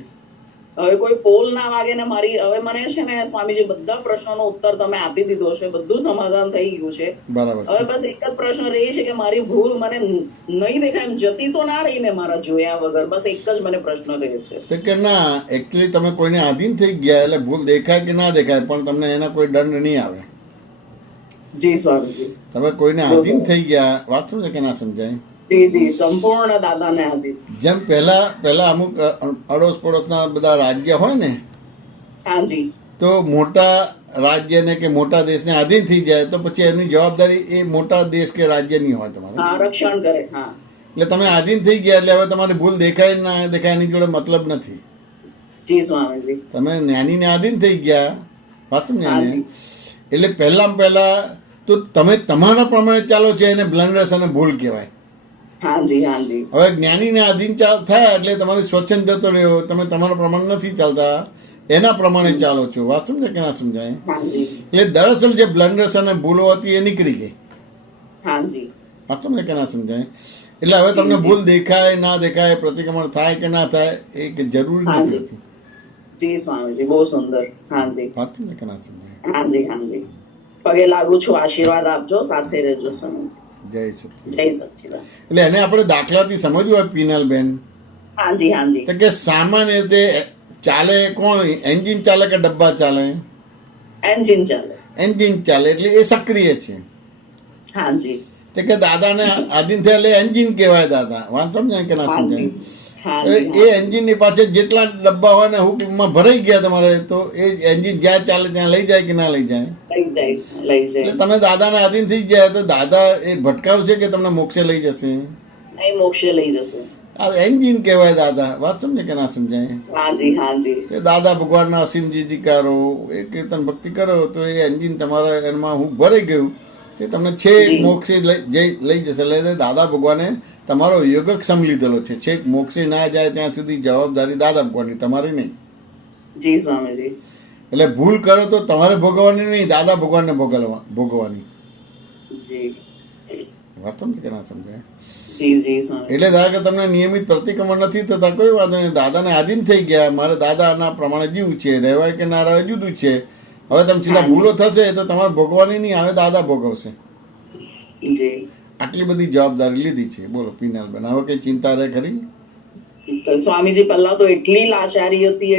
હવે કોઈ પોલ ના વાગે ને મારી, હવે મને છે ને સ્વામીજી બધા પ્રશ્નોનો ઉત્તર તમે આપી દીધો છે, બધું સમાધાન થઈ ગયું છે. બરાબર હવે છે. બસ એક જ પ્રશ્ન રહે છે કે મારી ભૂલ મને નહીં દેખાય એમ જતી તો ના રહી ને મારા જોયા વગર, બસ એક જ મને પ્રશ્ન રહે છે. તો કે ના, એકચ્યુઅલી તમે કોઈને આધીન થઈ ગયા એટલે ભૂલ દેખાય કે ના દેખાય પણ તમને એના કોઈ દંડ નહીં આવે. જી સ્વામીજી. તમે કોઈને આધીન થઈ ગયા, વાત સમજે કે ના સમજાય? જી જી, સંપૂર્ણ દાદાને આધીન. જેમ પહેલા અમુક અડોશ પડોશના બધા રાજ્ય હોય ને, હાજી તો મોટા રાજ્યને કે મોટા દેશને આધીન થઈ જાય તો પછી એની જવાબદારી એ મોટા દેશ કે રાજ્યની હોય તમારે. હા, રક્ષણ કરે. હા એટલે તમે આધીન થઈ ગયા એટલે હવે તમારી ભૂલ દેખાય ના દેખાય એની જોડે મતલબ નથી. જી સ્વામીજી. તમે જ્ઞાનીને આધીન થઈ ગયા, વાત સમજ્યા ને? હાજી. એટલે પહેલા તો તમે તમારા પ્રમાણે ચાલો છે એને બ્લન્ડર્સ અને ભૂલ કહેવાય. હાજી હાજી હવે જ્ઞાનીને આધીન થાય એટલે તમારી સ્વચ્છંદ જતો રહ્યો, તમે તમારા પ્રમાણે નથી ચાલતા, એના પ્રમાણે ચાલો છો. વાત સમજે કે ના સમજાય? હાજી એટલે દરઅસલ જે બ્લન્ડર્સ અને ભૂલો હતી એ નીકળી ગઈ. હાજી વાત સમજે કે ના સમજાય? એટલે હવે તમને ભૂલ દેખાય ના દેખાય, પ્રતિક્રમણ થાય કે ના થાય એ જરૂરી નથી હાજી. હોતું. જી સ્વામીજી, બહુ સુંદર. હાજી વાત સમજે કે ના સમજાય? હાજી હાજી. પગે લાગુ છું, આશીર્વાદ આપજો, સાથે રહેજો સ્વામી. જય સત્ય. જય સચ્ચિદાનંદ. એટલે એને આપણે દાખલાથી સમજવું હોય પિનલબેન, હાજી હાજી. તો કે સામાન્ય રીતે ચાલે કોણ? એન્જિન ચાલે કે ડબ્બા ચાલે? એન્જિન ચાલે. એન્જિન ચાલે એટલે એ સક્રિય છે. હાજી તે કે દાદાને આધીન થયા એટલે એન્જિન કહેવાય. દાદા વાત સમજાય કે ના સમજાય? હાજી એ એન્જિન ની પાછળ જેટલા ડબ્બા હોય ને હુકમાં ભરાઈ ગયા તમારે, તો એ એન્જિન જ્યાં ચાલે ત્યાં લઈ જાય કે ના લઈ જાય? લઈ જાય લઈ જાય. એટલે તમે દાદાના આધીન થઈ ગયા તો દાદા એ ભટકાવશે કે તમને મોક્ષે લઈ જશે? નહીં, મોક્ષે લઈ જશે. આ એન્જિન કહેવાય દાદા. વાત સમજે કે ના સમજાય? હાજી હાજી. તે દાદા ભગવાનના અસીમજી દીકારો એ કીર્તન ભક્તિ કરો તો એ એન્જિન તમારા એમાં હું ભરાઈ ગયું તે તમને છેક મોક્ષે લઈ જશે. એટલે દાદા ભગવાને તમારો યોગક્ષમ લીધેલો છે. છેક મોક્ષે ના જાય ત્યાં સુધી જવાબદારી દાદા ભગવાનની, તમારી નહીં. જી સ્વામીજી. એટલે ભૂલ કરો તો તમારે ભોગવવાની નહીં, દાદા ભગવાનને ભોગવવાની. જી વાત સમજે કે ના સમજાય? જી જી સ્વામી. એટલે ધારો કે તમને નિયમિત પ્રતિક્રમણ નથી થતા, કોઈ વાંધો નહીં. દાદાને આધીન થઈ ગયા, મારે દાદાના પ્રમાણે જીવવું છે, રહેવાય કે ના રહેવાય જુદું છે. હવે તમે સીધા ભૂલો થશે તો તમારે ભોગવાની નહીં, હવે દાદા ભોગવશે. જી. આટલી બધી જવાબદારી લીધી છે. બોલો પિનાલબેન, હવે કઈ ચિંતા રહે ખરી? સ્વામીજી પહેલા તો એટલી લાચારી હતી,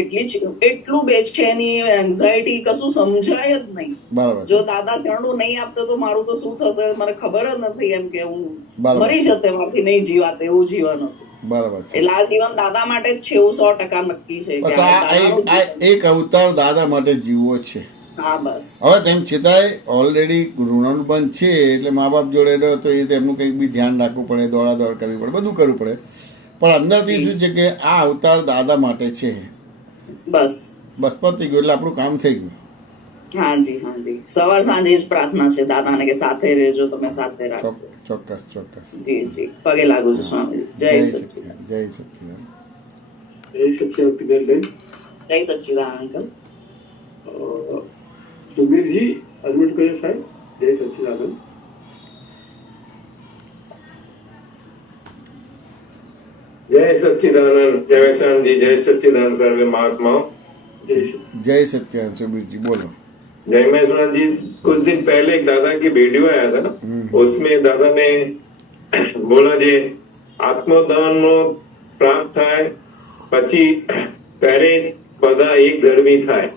એટલું બેચેની, એન્ઝાયટી, કશું સમજાય જ નહીં. બરાબર જો દાદા ચરણું નહીં આપતો તો મારું તો શું થશે મને ખબર જ નથી. એમ કે હું બરાબર. મરી જતે, મારથી નહીં જીવાત એવું જીવન હતું. બરાબર છે. એટલે આ જીવન દાદા માટે જ છે એવું 100% નક્કી છે કે બસ આ આ દાદાનું આ એક અવતાર દાદા માટે જીવવો છે. હા બસ. હવે તેમ છતાંય ઓલરેડી ઋણાનુબંધ છે એટલે મા બાપ જોડે રહ્યો તો એ તેમનું કંઈક બી ધ્યાન રાખવું પડે, દોડાદોડ કરવી પડે, બધું કરવું પડે. પણ અંદરથી શું છે કે આ અવતાર દાદા માટે છે. બસ બસ પતી ગયું એટલે આપણું કામ થઈ ગયું. હાજી હાજી. સવાર સાંજે જ પ્રાર્થના છે દાદાને કે સાથે રહેજો, તમે સાથે રાખો. ચોક્કસ ચોક્કસ. જી જી. પગે લાગુ છું સ્વામી. જય સચ્ચિદાનંદ. જય સચ્ચિદાનંદ. જય સચ્ચિદાનંદ પિનલબેન. જય સચ્ચિદાનંદ અંકલ. સુબીરજી અનમ્યુટ કર્યો સાહેબ. જય સચ્ચિદાનંદ. जय सच्चिदानंद, जय शांति, जय सच्चिदानंद सर्वे महात्माओं। जय सच्चिदानंद. જય સત્યાનંદ. સુબીરજી बोलो. जय महेश्वरनाथ जी, कुछ दिन पहले एक दादा की वीडियो आया था, उसमें दादा ने बोला जे आत्मदान प्राप्त થાય પછી ત્યારે જ બધા એક ધર્મી થાય।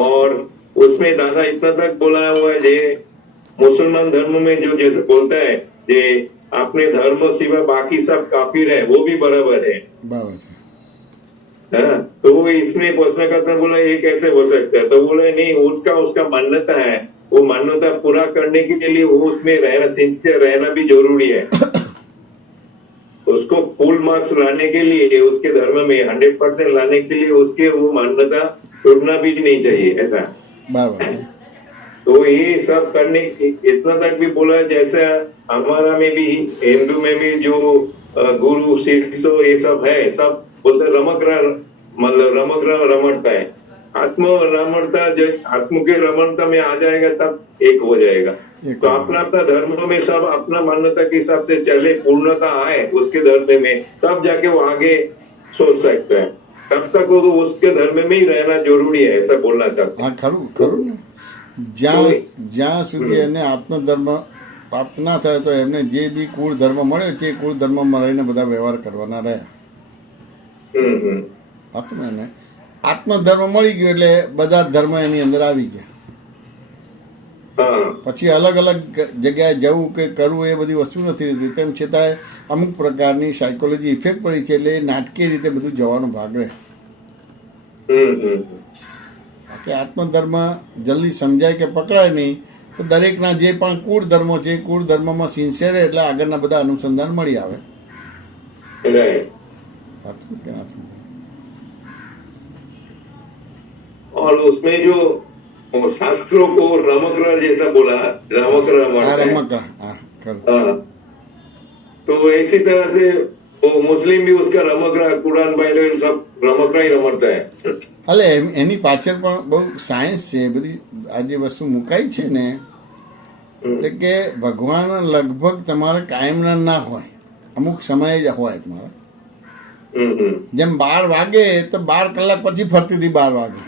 और उसमें दादा इतना तक बोला हुआ है जे मुसलमान धर्म में जो जैसे बोलता है जे अपने धर्म सिवा बाकी सब काफिर है, वो भी बराबर है। बराबर है। हाँ, तो वो इसमें प्रश्न करता बोला ये कैसे हो सकता है? तो बोले नहीं, उसका मान्यता है, वो मान्यता पूरा करने के लिए वो उसमें रहना, सिंसियर रहना भी जरूरी है। उसको फुल मार्क्स लाने के लिए उसके धर्म में 100% लाने के लिए उसके वो मान्यता छूटना भी नहीं चाहिए, ऐसा। बराबर है। तो ये सब करने इतना तक भी बोला जैसा हमारा में भी हिंदू में भी जो गुरु शिष्य ये सब है, सब बोलते रमकरा, मतलब रमकरा रमणता है। आत्म रमणता जब आत्म के रमणता में आ जाएगा तब एक हो जाएगा। तो अपना अपना धर्म में सब अपना मान्यता के हिसाब से चले, पूर्णता आए उसके धर्म में, तब जाके वो आगे सोच सकते हैं। तब तक वो तो उसके धर्म में ही रहना जरूरी है, ऐसा बोलना चाहते हैं। हाँ खરું ખરું ને જ્યાં સુધી એને આત્મધર્મ પ્રાપ્ત ના થાય તો એમને જે બી કુળ ધર્મ મળ્યો છે એ કુળ ધર્મમાં રહીને બધા વ્યવહાર કરવાના રહ્યા. સાચું ને? આત્મધર્મ મળી ગયો એટલે બધા ધર્મ એની અંદર આવી ગયા. પછી અલગ અલગ જગ્યાએ જવું કે કરવું એ બધી વસ્તુ નથી રહેતી. તેમ છતાં અમુક પ્રકારની સાયકોલોજી ઇફેક્ટ પડી છે એટલે નાટકીય રીતે બધું જવાનો ભાગ રહે. કે આત્મધર્મ જલ્દી સમજાય કે પકડાય નહીં તો દરેકના જે પણ કુળ ધર્મો છે એ કુળ ધર્મમાં સિન્સિયર એટલે આગળના બધા અનુસંધાન મળી આવે. और उसमें जो शास्त्रों को रमकरा जैसा बोला, रमकरा रमकरा, हाँ, तो इसी तरह से वो मुस्लिम भी उसका रमकरा, कुरान बाइबल सब रमकरा ही रमकता है। એટલે એની પાછળ પણ બહુ સાયન્સ છે. બધી આ જે વસ્તુ મુકાઈ છે ને કે ભગવાન લગભગ તમારે કાયમના ના હોય, અમુક સમય જ હોય તમારા. જેમ 12 વાગે તો 12 કલાક પછી ફરતી હતી 12 વાગે.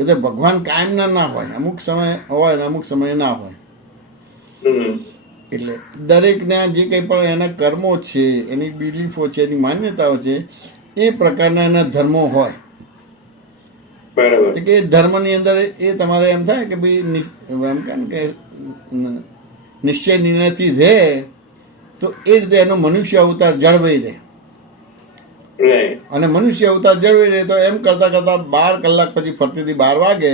એટલે ભગવાન કાયમના ના હોય, અમુક સમય હોય ને અમુક સમય ના હોય. એટલે દરેકના જે કંઈ પણ એના કર્મો છે, એની બિલીફો છે, એની માન્યતાઓ છે, એ પ્રકારના એના ધર્મો હોય. કે ધર્મની અંદર એ તમારે એમ થાય કે ભાઈ એમ કે નિશ્ચય નિર્ણયથી રહે તો એ રીતે એનો મનુષ્ય અવતાર જળવાઈ રહે. રાઈટ અને મનુષ્ય અવતાર જળવી રહે તો એમ કરતા કરતા 12 કલાક પછી ફરતીથી 12 વાગે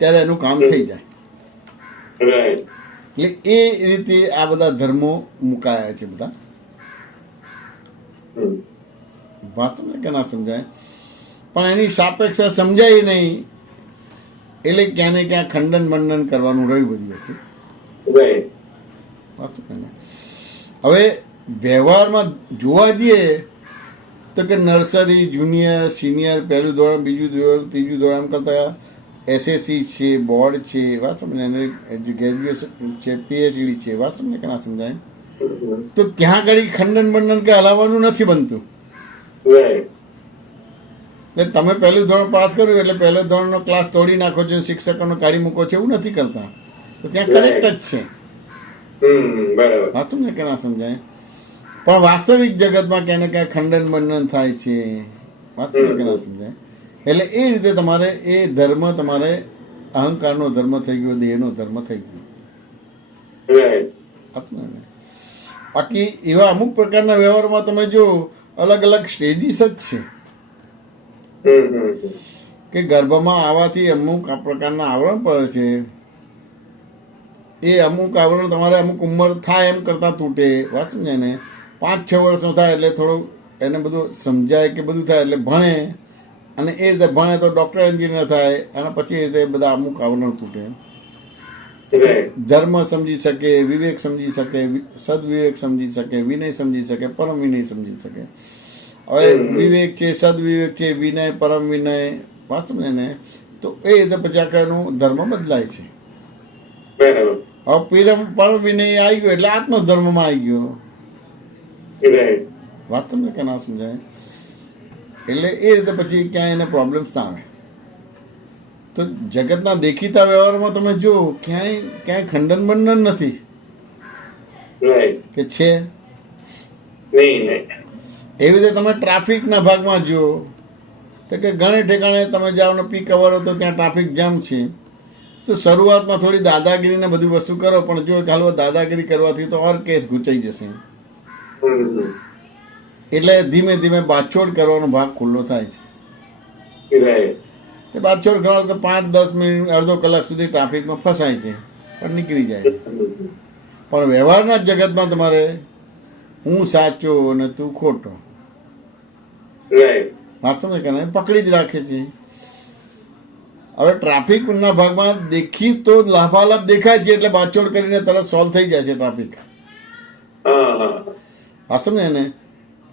ત્યારે એનું કામ થઈ જાય. રાઈટ એટલે એ રીતે આ બધા ધર્મો મુકાયા છે બધા. વાત સમજાય કે ના સમજાય? પણ એની સાપેક્ષ સમજાય નહીં એટલે ક્યાં ને ક્યાં ખંડન મંડન કરવાનું રહ્યું બધી વસ્તુ. રાઈટ વાત સમજાય ને? હવે વ્યવહારમાં જોવા જઈએ તો કે નર્સરી, જુનિયર, સિનિયર, પહેલું ધોરણ, બીજું ધોરણ, ત્રીજું ધોરણ એમ કરતા એસએસસી છે, બોર્ડ છે, વાત સમજાય ને, ગ્રેજ્યુએશન છે, પીએચડી છે, વાત સમજાય કે ના સમજાય? તો ત્યાં આગળ ખંડન બંડન કે હલાવવાનું નથી બનતું. રાઈટ એટલે તમે પહેલું ધોરણ પાસ કર્યું એટલે પહેલો ધોરણનો ક્લાસ તોડી નાખો છો, શિક્ષકોનો કાઢી મૂકો છો, એવું નથી કરતા. તો ત્યાં કરેક્ટ જ છે. બરાબર વાત સમજાય કે ના સમજાય? પણ વાસ્તવિક જગતમાં ક્યાંને ક્યાં ખંડન બંડન થાય છે. વાત સમજાય કે ના સમજાય? એટલે એ રીતે તમારે એ ધર્મ તમારે અહંકારનો ધર્મ થઈ ગયો, દેહનો ધર્મ થઈ ગયો. રાઈટ વાત સમજાય ને? બાકી એવા અમુક પ્રકારના વ્યવહારમાં તમે જો અલગ અલગ સ્ટેજીસ જ છે કે ગર્ભમાં આવવાથી અમુક આ પ્રકારના આવરણ પડે છે. એ અમુક આવરણ તમારે અમુક ઉંમર થાય એમ કરતા તૂટે. વાત સમજાય ને? 5-6 વર્ષનો થાય એટલે થોડું એને બધું સમજાય કે બધું થાય એટલે ભણે, અને એ રીતે ભણે તો ડોક્ટર એન્જિનિયર થાય, અને પછી એ રીતે બધા અમુક આવરણ તૂટે. ધર્મ સમજી શકે, વિવેક સમજી શકે, સદવિવેક સમજી શકે, વિનય સમજી શકે, પરમ વિનય સમજી શકે. હવે વિવેક છે, સદવિવેક છે, વિનય, પરમ વિનય, વાત સમજાય ને? તો એ રીતે પછી આખાનું ધર્મ બદલાય છે. બરાબર હવે પરમ વિનય આવી ગયો એટલે આત્મ ધર્મમાં આવી ગયો. રાઈટ વાત તમને કે ના સમજાય? એટલે એ રીતે પછી ક્યાંય એને પ્રોબ્લેમ્સ ના આવે. તો જગતના દેખીતા વ્યવહારમાં તમે જો ક્યાંય ખંડન બંડન નથી રાઈટ કે છે. નહીં નહીં એવી રીતે તમે ટ્રાફિકના ભાગમાં જુઓ તો કે ઘણે ઠેકાણે તમે જાઓ ને પીક અવર તો ત્યાં ટ્રાફિક જામ છે. તો શરૂઆતમાં થોડી દાદાગીરીને બધી વસ્તુ કરો, પણ જો કે હાલ દાદાગીરી કરવાથી તો ઓર કેસ ગુચાઈ જશે. એટલે ધીમે ધીમે બાછોડ કરવાનો ભાગ ખુલ્લો થાય છે. રાઈટ તે બાછોડ કરવાનો તો 5-10 મિનિટ, અડધો કલાક સુધી ટ્રાફિકમાં ફસાય છે પણ નીકળી જાય. પણ વ્યવહારના જગતમાં તમારે હું સાચો અને તું ખોટો, રાઈટ વાંચો ને કે પકડી જ રાખે છે. હવે ટ્રાફિકના ભાગમાં દેખી તો લાભાલાભ દેખાય છે એટલે બાછોડ કરીને તરત સોલ્વ થઈ જાય છે ટ્રાફિક. વાંચો ને એને,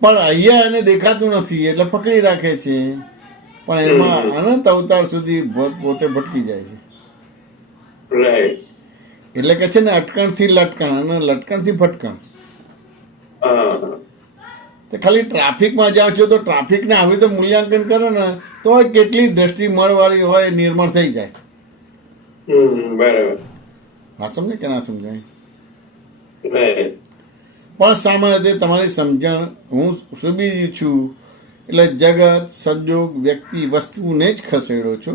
પણ અહીંયા એને દેખાતું નથી એટલે પકડી રાખે છે. પણ એમાં અનંત અવતાર સુધી પોતે ભટકી જાય છે. રાઈટ એટલે કે છે ને અટકણથી લટકણ અને લટકણથી ભટકણ. તો ખાલી ટ્રાફિકમાં જાઓ છો તો ટ્રાફિકને આવી રીતે મૂલ્યાંકન કરો ને તો કેટલી દ્રષ્ટિ મળવાળી હોય નિર્મળ થઈ જાય. બરાબર હા સમજે કે ના સમજાય? રાઈટ પણ સામાન્ય રીતે તમારી સમજણ હું સુબી છું એટલે જગત, સંજોગ, વ્યક્તિ, વસ્તુને જ ખસેડો છો.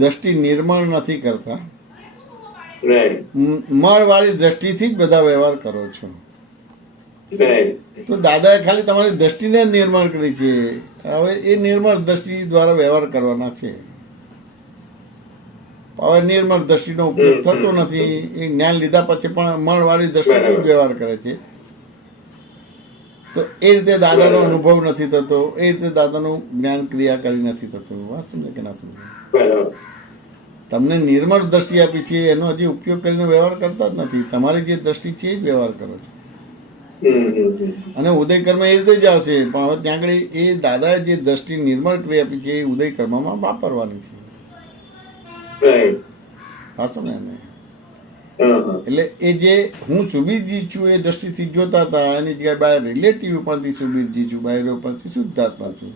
દ્રષ્ટિ નિર્મળ નથી કરતા. રાઈટ મળવાળી દ્રષ્ટિથી જ બધા વ્યવહાર કરો છો. રાઈટ તો દાદાએ ખાલી તમારી દ્રષ્ટિને જ નિર્મળ કરી છે. હવે એ નિર્મળ દ્રષ્ટિ દ્વારા વ્યવહાર કરવાના છે. હવે નિર્મળ દ્રષ્ટિનો ઉપયોગ થતો નથી. એ જ્ઞાન લીધા પછી પણ મળવાળી દ્રષ્ટિથી જ વ્યવહાર કરે છે. તો એ રીતે દાદાનો અનુભવ નથી થતો, એ રીતે દાદાનું જ્ઞાન ક્રિયા કરી નથી થતું. વાત સમજે કે ના સમજે? બરાબર તમને નિર્મળ દ્રષ્ટિ આપી છે એનો હજી ઉપયોગ કરીને વ્યવહાર કરતા જ નથી. તમારી જે દ્રષ્ટિ છે એ જ વ્યવહાર કરો છો. અને ઉદય કર્મ એ રીતે જ આવશે. પણ હવે ત્યાં આગળ એ દાદાએ જે દ્રષ્ટિ નિર્મળ કરી આપી છે એ ઉદય કર્મમાં વાપરવાની છે. રાઈટ સાચો ને? એટલે એ જે હું સુબીરજી છું એ દ્રષ્ટિથી જોતા હતા, એની જગ્યાએ બહાર રિલેટિવ ઉપરથી સુબીરજી છું, બહાર ઉપરથી શુદ્ધાત્મા છું.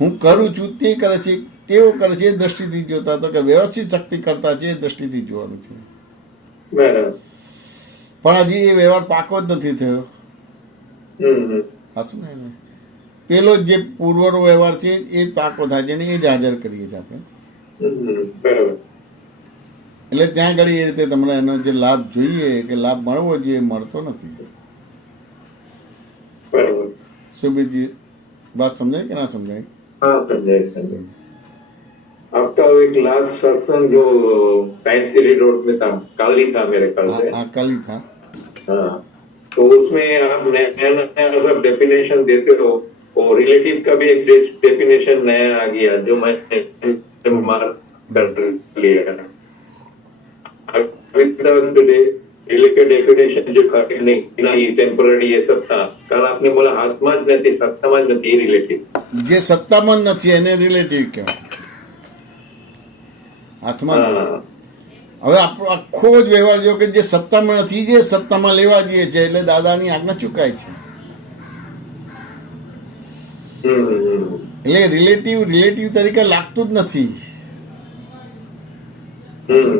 હું કરું છું તે કરે છે, તેઓ કરે છે એ દ્રષ્ટિથી જોતા હતો કે વ્યવસ્થિત શક્તિ કરતા છે એ દ્રષ્ટિથી જોવાનું છે. બરાબર પણ હજી એ વ્યવહાર પાકો જ નથી થયો. સાચું ને? પેલો જે પૂર્વનો વ્યવહાર છે એ પાકો થાય છે ને એ જ હાજર કરીએ છીએ આપણે. બરાબર એટલે ત્યાં આગળ એ રીતે તમને એનો જે લાભ જોઈએ કે લાભ મળવો જોઈએ મળતો નથી. બરાબર સુબીરજી बात समझाई कि ना समझाई? हाँ समझे समझे। आपका वो एक लास्ट सत्संग जो साइंस सिटी रोड में था, कल ही था मेरे ख्याल से। हाँ कल ही था। हाँ, तो उसमें आप नया नया सब डेफिनेशन देते हो, और रिलेटिव का भी एक डेफिनेशन नया आ गया जो मैं मार्क कर लिया। अभी तक रिलेटेड डेफिनेशन जो नहीं टेम्पररी ये सब था, कल आपने बोला आत्मा ज નથી સત્તામાં જ નથી રિલેટિવ। જે સત્તામાં નથી એને રિલેટિવ કહેવાય, હાથમાં હા હવે આપણો આખો જ વ્યવહાર જો કે જે સત્તામાં નથી જે સત્તામાં લેવા જઈએ છે એટલે દાદાની આજ્ઞા ચૂકાય છે। એટલે રિલેટિવ તરીકે લાગતું જ નથી।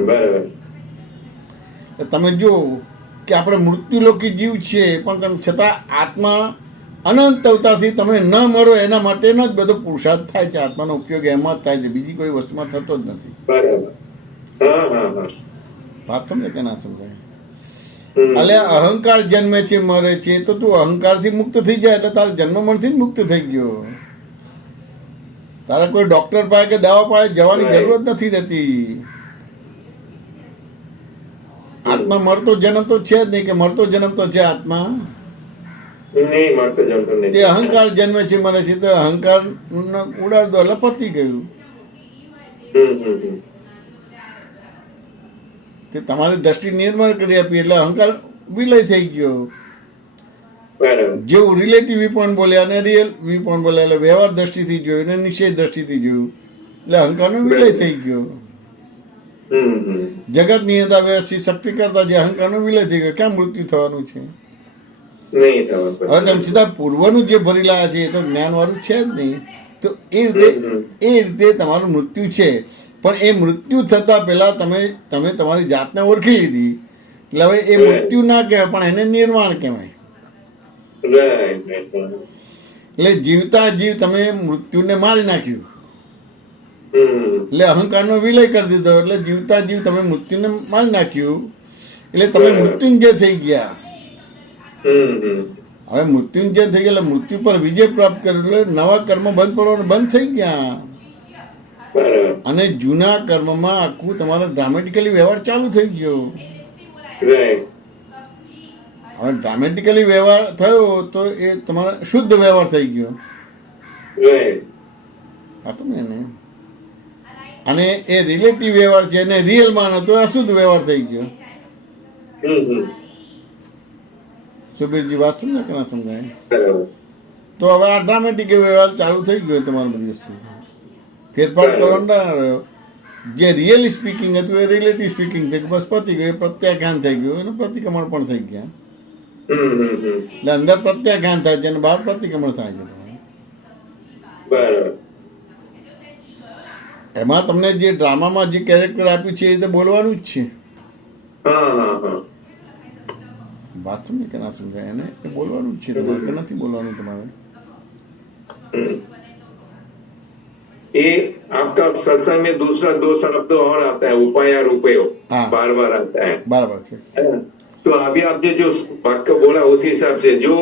બરાબર। તમે જો કે આપણે મૃત્યુલોકી જીવ છે પણ તમે છતાં આત્મા અનંત અવતારથી તમે ન મરો એના માટેનો જ બધો પુરુષાર્થ થાય છે। આત્માનો ઉપયોગ એમાં જ થાય છે, બીજી કોઈ વસ્તુમાં થતો જ નથી। બરાબર। હા હા હા। વાત સમજે કે ના સમજાય? એટલે અહંકાર જન્મે છે મરે છે તો તું અહંકારથી મુક્ત થઈ જાય એટલે તારા જન્મ મરણથી જ મુક્ત થઈ ગયો। તારે કોઈ ડોક્ટર પાસે કે દવા પાસે જવાની જરૂર જ નથી રહેતી। આત્મા મરતો જન્મ તો છે જ નહીં, કે મરતો જન્મ તો છે આત્મા, નહીં મળતો જમતો નહીં। તે અહંકાર જન્મે છે મરે છે તો અહંકાર ઉડાડ દો એટલે પતી ગયું। તે તમારી દ્રષ્ટિ નિર્મળ કરી આપી એટલે અહંકાર વિલય થઈ ગયો। બરાબર। જેવું રિલેટિવ વિપણ બોલ્યા અને રિયલ વિપણ બોલ્યા એટલે વ્યવહાર દ્રષ્ટિથી જોયું અને નિશ્ચય દ્રષ્ટિથી જોયું એટલે અહંકારનો વિલય થઈ ગયો। જગતની અંદર વ્યવસ્થિત શક્તિ કરતા જે અહંકારનો વિલય થઈ ગયો, ક્યાં મૃત્યુ થવાનું છે? નહીં થવાનું। હવે તમે સીધા પૂર્વનું જે ભરી લાયા છે એ તો જ્ઞાન વાળું છે જ નહીં, તો એ રીતે તમારું મૃત્યુ છે। પણ એ મૃત્યુ થતા પહેલા તમે તમારી જાતને ઓળખી લીધી એટલે હવે એ મૃત્યુ ના કહેવાય પણ એને નિર્વાણ કહેવાય। એટલે જીવતા જીવ તમે મૃત્યુને મારી નાખ્યું એટલે અહંકારનો વિલય કરી દીધો, એટલે જીવતા જીવ તમે મૃત્યુને મારી નાખ્યું એટલે તમે મૃત્યુંજય થઈ ગયા। હવે મૃત્યુંજય થઈ ગયા એટલે મૃત્યુ પર વિજય પ્રાપ્ત કર્યો એટલે નવા કર્મ બંધ પડવાનું બંધ થઈ ગયા અને જૂના કર્મમાં આખું તમારો ડ્રામેટિકલી વ્યવહાર ચાલુ થઈ ગયો। હવે ડ્રામેટિકલી વ્યવહાર થયો તો એ તમારો શુદ્ધ વ્યવહાર થઈ ગયો। હા તો એને અને એ રિલેટિવ વ્યવહાર છે અને રિયલ માનો તો અશુદ્ધ વ્યવહાર થઈ ગયો। સુબીરજી વાત સમજાય કે ના સમજાય? તો હવે આ ડ્રામેટિક વ્યવહાર ચાલુ થઈ ગયો તમારી બધી વસ્તુ ફેરફાર કરવાનો ના રહ્યો। જે રિયલી સ્પીકિંગ હતું એ રિલેટિવ સ્પીકિંગ થઈ ગયું, બસ પતી ગયું, પ્રત્યાખ્યાન થઈ ગયું અને પ્રતિક્રમણ પણ થઈ ગયા। એટલે અંદર પ્રત્યાખ્યાન થાય છે અને બહાર પ્રતિક્રમણ થાય છે। એમાં તમને જે ડ્રામામાં જે કેરેક્ટર આપ્યું છે એ રીતે બોલવાનું જ છે। बात समझे कि ना समझे એને એ બોલવાનું જ છે તમારે કે નથી બોલવાનું તમારે? ये आपका सत्संग में दूसरा दो शब्द और आता है, उपाय और उपयोग, हाँ। बार बार आता है। बराबर છે। तो अभी आपने जो वाक्य बोला उसी हिसाब से जो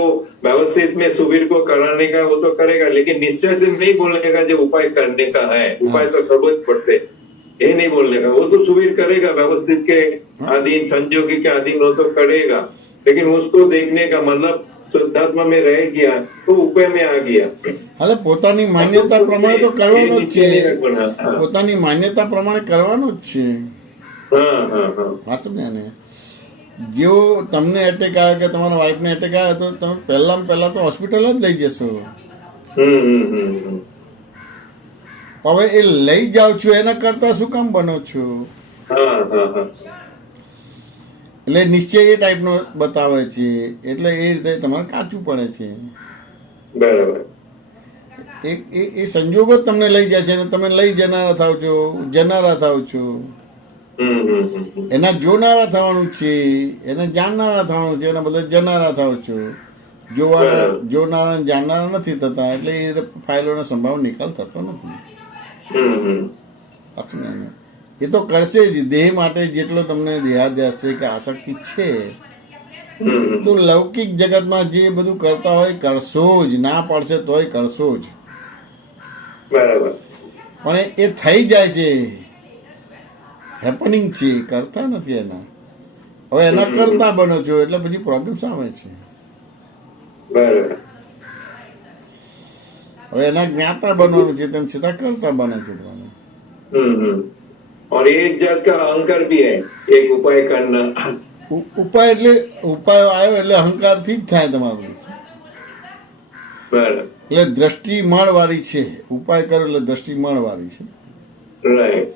व्यवस्थित में सुबीर को कराने का वो तो करेगा, लेकिन निश्चय से नहीं बोलने का जो उपाय करने का है, उपाय तो करबो જ પડશે, ये नहीं बोलने का। वो तो सुबीर करेगा व्यवस्थित के अधीन, संजोगी के अधीन वो तो करेगा, लेकिन उसको देखने का मतलब शुद्धात्मा में रह गया तो उपाय में आ गया। એટલે પોતાની માન્યતા પ્રમાણે તો કરવાનું જ છે, પોતાની માન્યતા પ્રમાણે કરવાનું જ છે। સાચું ને? જેવો તમને એટેક આવે કે તમારા વાઈફને એટેક આવે તો તમે પહેલા તો હોસ્પિટલ જ લઈ જશો। હવે એ લઈ જાઓ છો એના કરતા શું કામ બનો છો? એટલે નિશ્ચય એ ટાઈપનો બતાવે છે એટલે એ રીતે તમારે કાચું પડે છે। બરાબર। એ સંજોગો જ તમને લઈ જાય છે અને તમે લઈ જનારા થાવ છો, જનારા થાવ છો। એના જોનારા થવાનું છે, એને જાણનારા થવાનું છે, એના બધા જનારા થાવ છો। જોનારા જાણનારા નથી થતા એટલે એ રીતે ફાઇલોનો સંભાવ નિકાલ થતો નથી। એ તો કરશે જ। દેહ માટે જેટલો તમને દેહાધ્યાસ છે કે આસક્તિ છે હમ. તો લૌકિક જગતમાં જે બધું કરતા હોય કરશો જ, ના પડશે તોય કરશો જ, બરાબર. પણ એ થઈ જાય છે, હેપનિંગ છે, કરતા નથી એના. હવે એના કરતા બનો છો એટલે બધી પ્રોબ્લેમ્સ આવે છે. બરાબર. હવે એના જ્ઞાતા બનવાનું છે તેમ છતાં કરતા બને છે તમારે. हम्म. और एक जात का अहंकार भी है, एक उपाय करना. ઉપાય એટલે ઉપાય આવ્યો એટલે અહંકારથી જ થાય તમારું. बराबर. એટલે દ્રષ્ટિ મળવાળી છે. ઉપાય કરો એટલે દ્રષ્ટિ મળવાળી છે. राइट.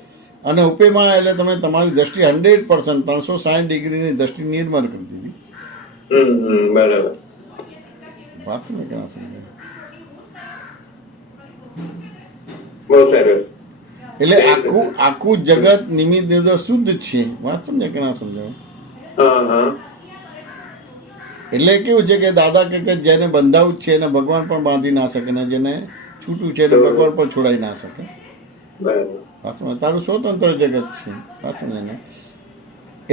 અને ઉપાયમાં એટલે તમે તમારી દ્રષ્ટિ 100% 360 ડિગ્રીની દ્રષ્ટિ નિર્મળ કરી દીધી. बराबर. વાત મેં કેના સમજાય. બહુ સરસ. એટલે આખું જગત નિમિત્ત નિર્દોષ શુદ્ધ છે. વાત સમજાય કે ના સમજાય? હા હા. એટલે કેવું છે કે દાદા કે જેને બંધાવું જ છે એને ભગવાન પણ બાંધી ના શકે, ને જેને છૂટું છે એને ભગવાન પણ છોડાઈ ના શકે. બરાબર. વાત સમજાય? તારું સ્વતંત્ર જગત છે. વાત સમજાય ને?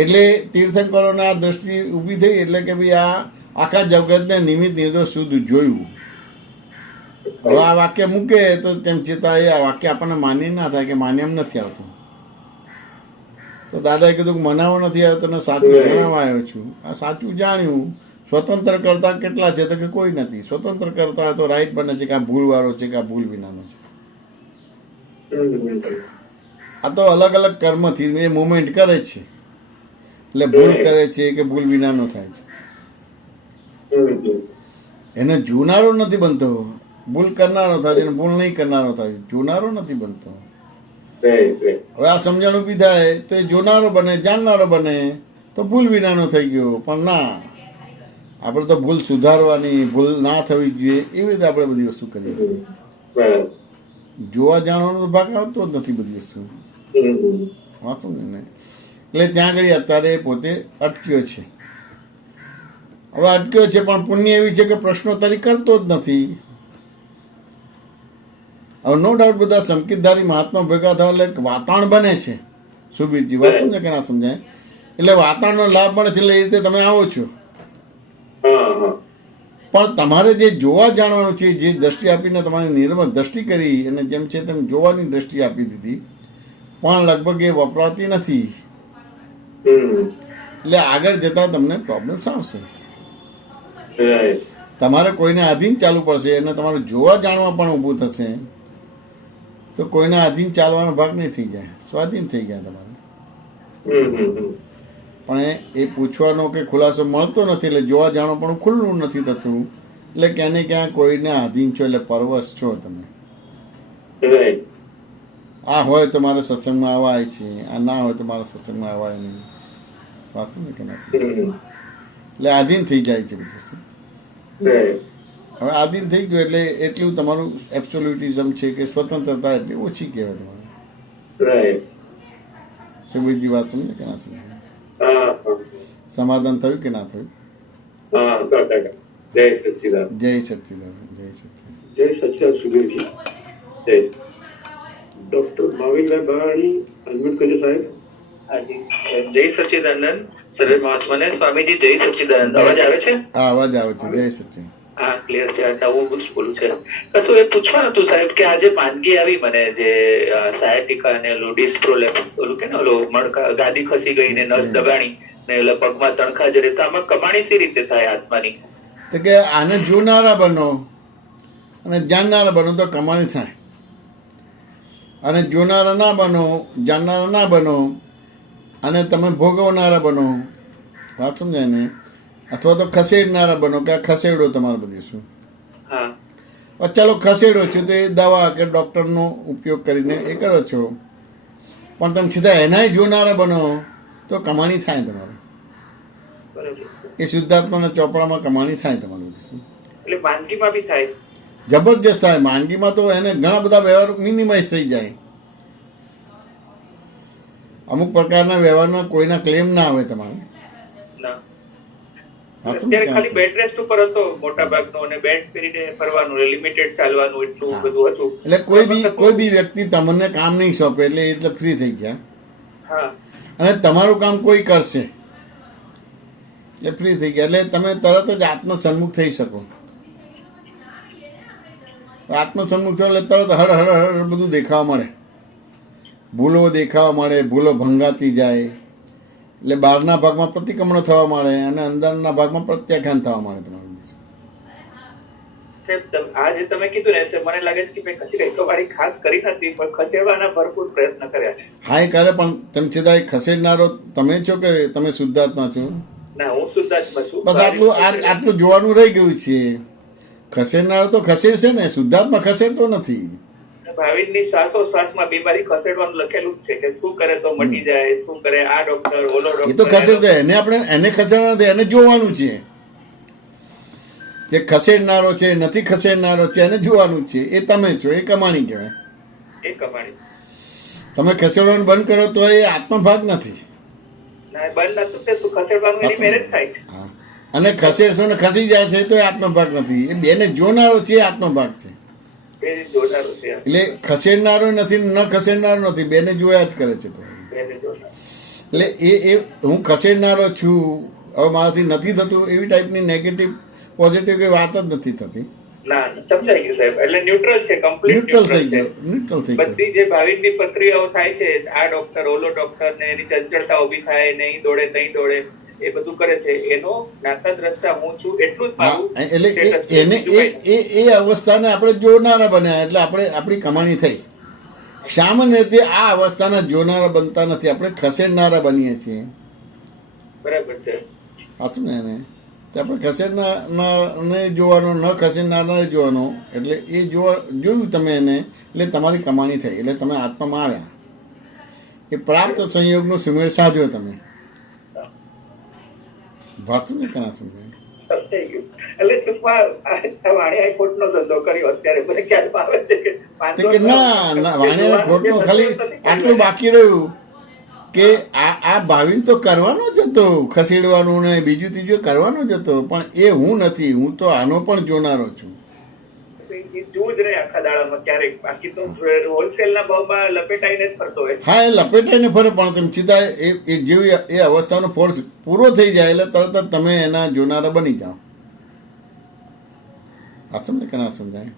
એટલે તીર્થંકરોને આ દ્રષ્ટિ ઊભી થઈ એટલે કે ભાઈ આ આખા જગતને નિમિત્ત નિર્દોષ શુદ્ધ જોયું. હવે આ વાક્ય મૂકે તો તેમ છતાં એ આ વાક્ય આપણને માન્ય ના થાય કે માન્ય એમ નથી આવતું. તો દાદાએ કીધું કે મનાવો નથી આવ્યો, તને સાચું જણાવવા આવ્યો છું. આ સાચું જાણ્યું. સ્વતંત્ર કરતા કેટલા છે? તો કે કોઈ નથી. સ્વતંત્ર કરતા હોય તો રાઈટ બને છે કે આ ભૂલ વાળો છે કે આ ભૂલ વિનાનો છે. આ તો અલગ અલગ કર્મથી એ મુવમેન્ટ કરે છે એટલે ભૂલ કરે છે કે ભૂલ વિનાનો થાય છે. એને જોનારો નથી બનતો, ભૂલ કરનારો થાય છે. ભૂલ નહીં કરનારો થાય છે, જોનારો નથી બનતો. હવે આ સમજણ ઊભી થાય તો એ જોનારો બને, જાણનારો બને તો ભૂલ વિનાનો થઈ ગયો. પણ ના, આપણે તો ભૂલ સુધારવાની, ભૂલ ના થવી જોઈએ એવી રીતે આપણે બધી વસ્તુ કરીએ છીએ. જોવા જાણવાનો તો ભાગ આવતો જ નથી બધી વસ્તુ. વાંચું ને એટલે ત્યાં આગળ અત્યારે પોતે અટક્યો છે. હવે અટક્યો છે પણ પુણ્ય એવી છે કે પ્રશ્નોત્તરી કરતો જ નથી. હવે નો ડાઉટ બધા સંકેતધારી મહાત્મા ભેગા થવા એટલે વાતાવરણ બને છે. સુબીરજી વાત સમજે કે ના સમજાય? એટલે વાતાવરણનો લાભ મળે છે એટલે એ રીતે તમે આવો છો. પણ તમારે જે જોવા જાણવાનું છે, જે દ્રષ્ટિ આપીને તમારી નિર્મળ દ્રષ્ટિ કરી અને જેમ છે તેમ જોવાની દ્રષ્ટિ આપી દીધી, પણ લગભગ એ વપરાતી નથી. એટલે આગળ જતા તમને પ્રોબ્લેમ્સ આવશે. તમારે કોઈને આધીન ચાલવું પડશે અને તમારે જોવા જાણવા પણ ઊભું થશે. તો કોઈના આધીન ચાલવાનો ભાગ નહીં થઈ જાય, સ્વાધીન થઈ ગયા તમારે. પણ એ પૂછવાનો કે ખુલાસો મળતો નથી એટલે જોવા જાણો પણ ખુલ્લું નથી થતું. એટલે ક્યાં ને ક્યાં કોઈને આધીન છો એટલે પરવશ છો તમે. આ હોય તો મારે સત્સંગમાં આવાય છે, આ ના હોય તો મારા સત્સંગમાં આવાય નહીં. વાંચું ને કે નથી? એટલે આધીન થઈ જાય છે બધું. હવે આધીન થઈ ગયું એટલે એટલું તમારું એબ્સોલ્યુટિઝમ છે કે સ્વતંત્રતા એટલી ઓછી કહેવાય તમારે. સુબીરજી વાત સમજે કે ના સમજે? સમાધાન થયું કે ના થયું? જય સચ્ચિદાનંદ. જય સચ્ચિદાનંદ. જય સચ્ચિદાનંદ. જય સચ્ચિદાનંદ સુબીરજી. જય ડોક્ટર ભાવિનભાઈ બારાણી અનમ્યુટ કરજો સાહેબ. હાજી. જય સચ્ચિદાનંદ. સર્વે મહાત્માને સ્વામીજી જય સચ્ચિદાનંદ. અવાજ આવે છે? હા, અવાજ આવે છે. જય સચ્ચિદાનંદ. હા, ક્લિયર છે. આવું બોલું છે. કશું એ પૂછવાનું હતું સાહેબ કે આજે માંદગી આવી મને, જે સાયટિકા અને ઓલું ડિસ્પ્રોલેપ્સ, ઓલું કે ને ઓલું મણકા ગાદી ખસી ગઈ ને નસ દબાણી ને ઓલા પગમાં તણખા જ રહેતા, આમાં કમાણી સી રીતે થાય આત્માની? તો કે આને જોનારા બનો અને જાણનારા બનો તો કમાણી થાય. અને જોનારા ના બનો, જાણનારા ના બનો અને તમે ભોગવનારા બનો. વાત સમજાય ને? અથવા તો ખસેડનારા બનો કે આ ખસેડો તમારે બધું શું. હા. ચાલો ખસેડો છો તો એ દવા કે ડૉક્ટરનો ઉપયોગ કરીને એ કરો છો, પણ તમે સીધા એનાય જોનારા બનો તો કમાણી થાય તમારે. બરાબર. એ શુદ્ધાત્માના ચોપડામાં કમાણી થાય તમારું બધું. એટલે માંદગીમાં બી થાય? જબરજસ્ત થાય. માંદગીમાં તો એને ઘણા બધા વ્યવહાર મિનિમાઇઝ થઈ જાય. અમુક પ્રકારના વ્યવહારમાં કોઈના ક્લેમ ના આવે તમારે. ના. અત્યારે ખાલી બેડ રેસ્ટ ઉપર હતો મોટા ભાગનો અને બેડ પહેરીને ફરવાનું, લિમિટેડ ચાલવાનું, એટલું બધું હતું. એટલે કોઈ બી વ્યક્તિ તમને કામ નહીં સોંપે એટલે ફ્રી થઈ ગયા. હા. અને તમારું કામ કોઈ કરશે. એટલે ફ્રી થઈ ગયા, એટલે તમે તરત જ આત્મ સન્મુખ થઈ શકો. આત્મ સન્મુખ થયો એટલે તરત હળ હળ હળ બધું દેખાવા મળે, ભૂલો દેખાવા મળે, ભૂલો ભંગાતી જાય, એટલે બહારના ભાગમાં પ્રતિક્રમણ થવા મળે અને અંદરના ભાગમાં પ્રત્યાખ્યાન થવા મળે. તમારું આ જે તમે કીધું ને તે મને લાગે છે કે મેં કશી કઈ વારી ખાસ કરી નથી, પણ ખસેડવાના ભરપૂર પ્રયત્ન કર્યા છે. હા, એ કરે, પણ તેમ છતાં ખસેડનારો તમે છો કે તમે શુદ્ધાત્મા છો? ના, હું શુદ્ધાત્મા છું. બસ આટલું જોવાનું રહી ગયું છે. ખસેડનારો તો ખસેડશે ને, શુદ્ધાત્મા ખસેડતો નથી. ભાવિનની શ્વાસોશ્વાસમાં બીમારી ખસેડવાનું લખેલું જ છે કે શું કરે તો મટી જાય, શું કરે આ ડોક્ટર ઓલો એ તો ડોક્ટર. ખસેડતો, એને આપણે એને ખસેડવા નથી, એને જોવાનું છે. જે ખસેડનારો છે નથી ખસેડનારો છે એને જોવાનું છે. એ તમે છો, એ કમાણી કહેવાય. એ કમાણી. તમે ખસેડવાનું બંધ કરો તો એ આત્મભાગ નથી. ના, બંધ નતું તે શું ખસેડવાનું એની મેરેજ થાય છે. હા, અને ખસેડશો ને ખસી જાય છે તો એ આત્મભાગ નથી. એ બેને જોનારો છે, એ આત્મભાગ છે. એ જોનારું છે. એટલે ખસેડનારો નથી, ન ખસેડનારો નથી, બેને જોયા જ કરે છે. તો એને જોનારું. એટલે એ હું ખસેડનારો છું, હવે મારાથી નથી થતું, એવી ટાઈપની નેગેટિવ પોઝિટિવ કોઈ વાત જ નથી થતી. ના, સમજાઈ ગયું સાહેબ. એટલે ન્યુટ્રલ છે, કમ્પ્લીટ ન્યુટ્રલ થઈ ન્યુટ્રલ છે. ગયો, ન્યુટ્રલ થઈ ગયો. બધી જે ભાવિનની પ્રક્રિયાઓ થાય છે, આ ડોક્ટર ઓલો ડોક્ટર ને એની ચંચળતા ઉભી થાય, નહીં દોડે નહીં દોડે, એ બધું કરે છે. એનો જ્ઞાતા દ્રષ્ટા હું છું એટલું જ હા, મારું એટલે status છે. એને એ અવસ્થાને આપણે જોનારા બન્યા, એટલે આપણે આપણી કમાણી થઈ. સામાન્ય રીતે આ અવસ્થાના જોનારા બનતા નથી, આપણે ખસેડનારા બનીએ છીએ. બરાબર છે. સાચું ને? એને તો આપણે ખસેડનારને જોવાનો, ન ખસેડનારને જોવાનો, એટલે એ જોયું તમે એને, એટલે તમારી કમાણી થઈ, એટલે તમે આત્મામાં આવ્યા. એ પ્રાપ્ત સંયોગનો સુમેળ સાધ્યો તમે. વાંચું ને કના સમજાય? સમજાઈ ગયું. એટલે ટૂંકમાં આ વાણી હાઈકોર્ટનો ધંધો કર્યો અત્યારે મને ખ્યાલમાં આવે છે કે તો કે ના વાણિયા ખોટનો ખાલી આટલું બાકી રહ્યું કે આ ભાવિન તો કરવાનો જ હતો, ખસેડવાનું ને બીજું ત્રીજું કરવાનો જ હતો, પણ એ હું નથી, હું તો આનો પણ જોનારો છું. જોવું જ રહે આખા દાડામાં ક્યારેક. બાકી તો હોલસેલના ભાવમાં લપેટાઈને જ ફરતો હોય. હા, એ લપેટાઈને ફરે, પણ તેમ છતાં એ જેવી એ અવસ્થાનો ફોર્સ પૂરો થઈ જાય એટલે તરત જ તમે એના જોનારા બની જાઓ. આ સમજે કે ના સમજાય?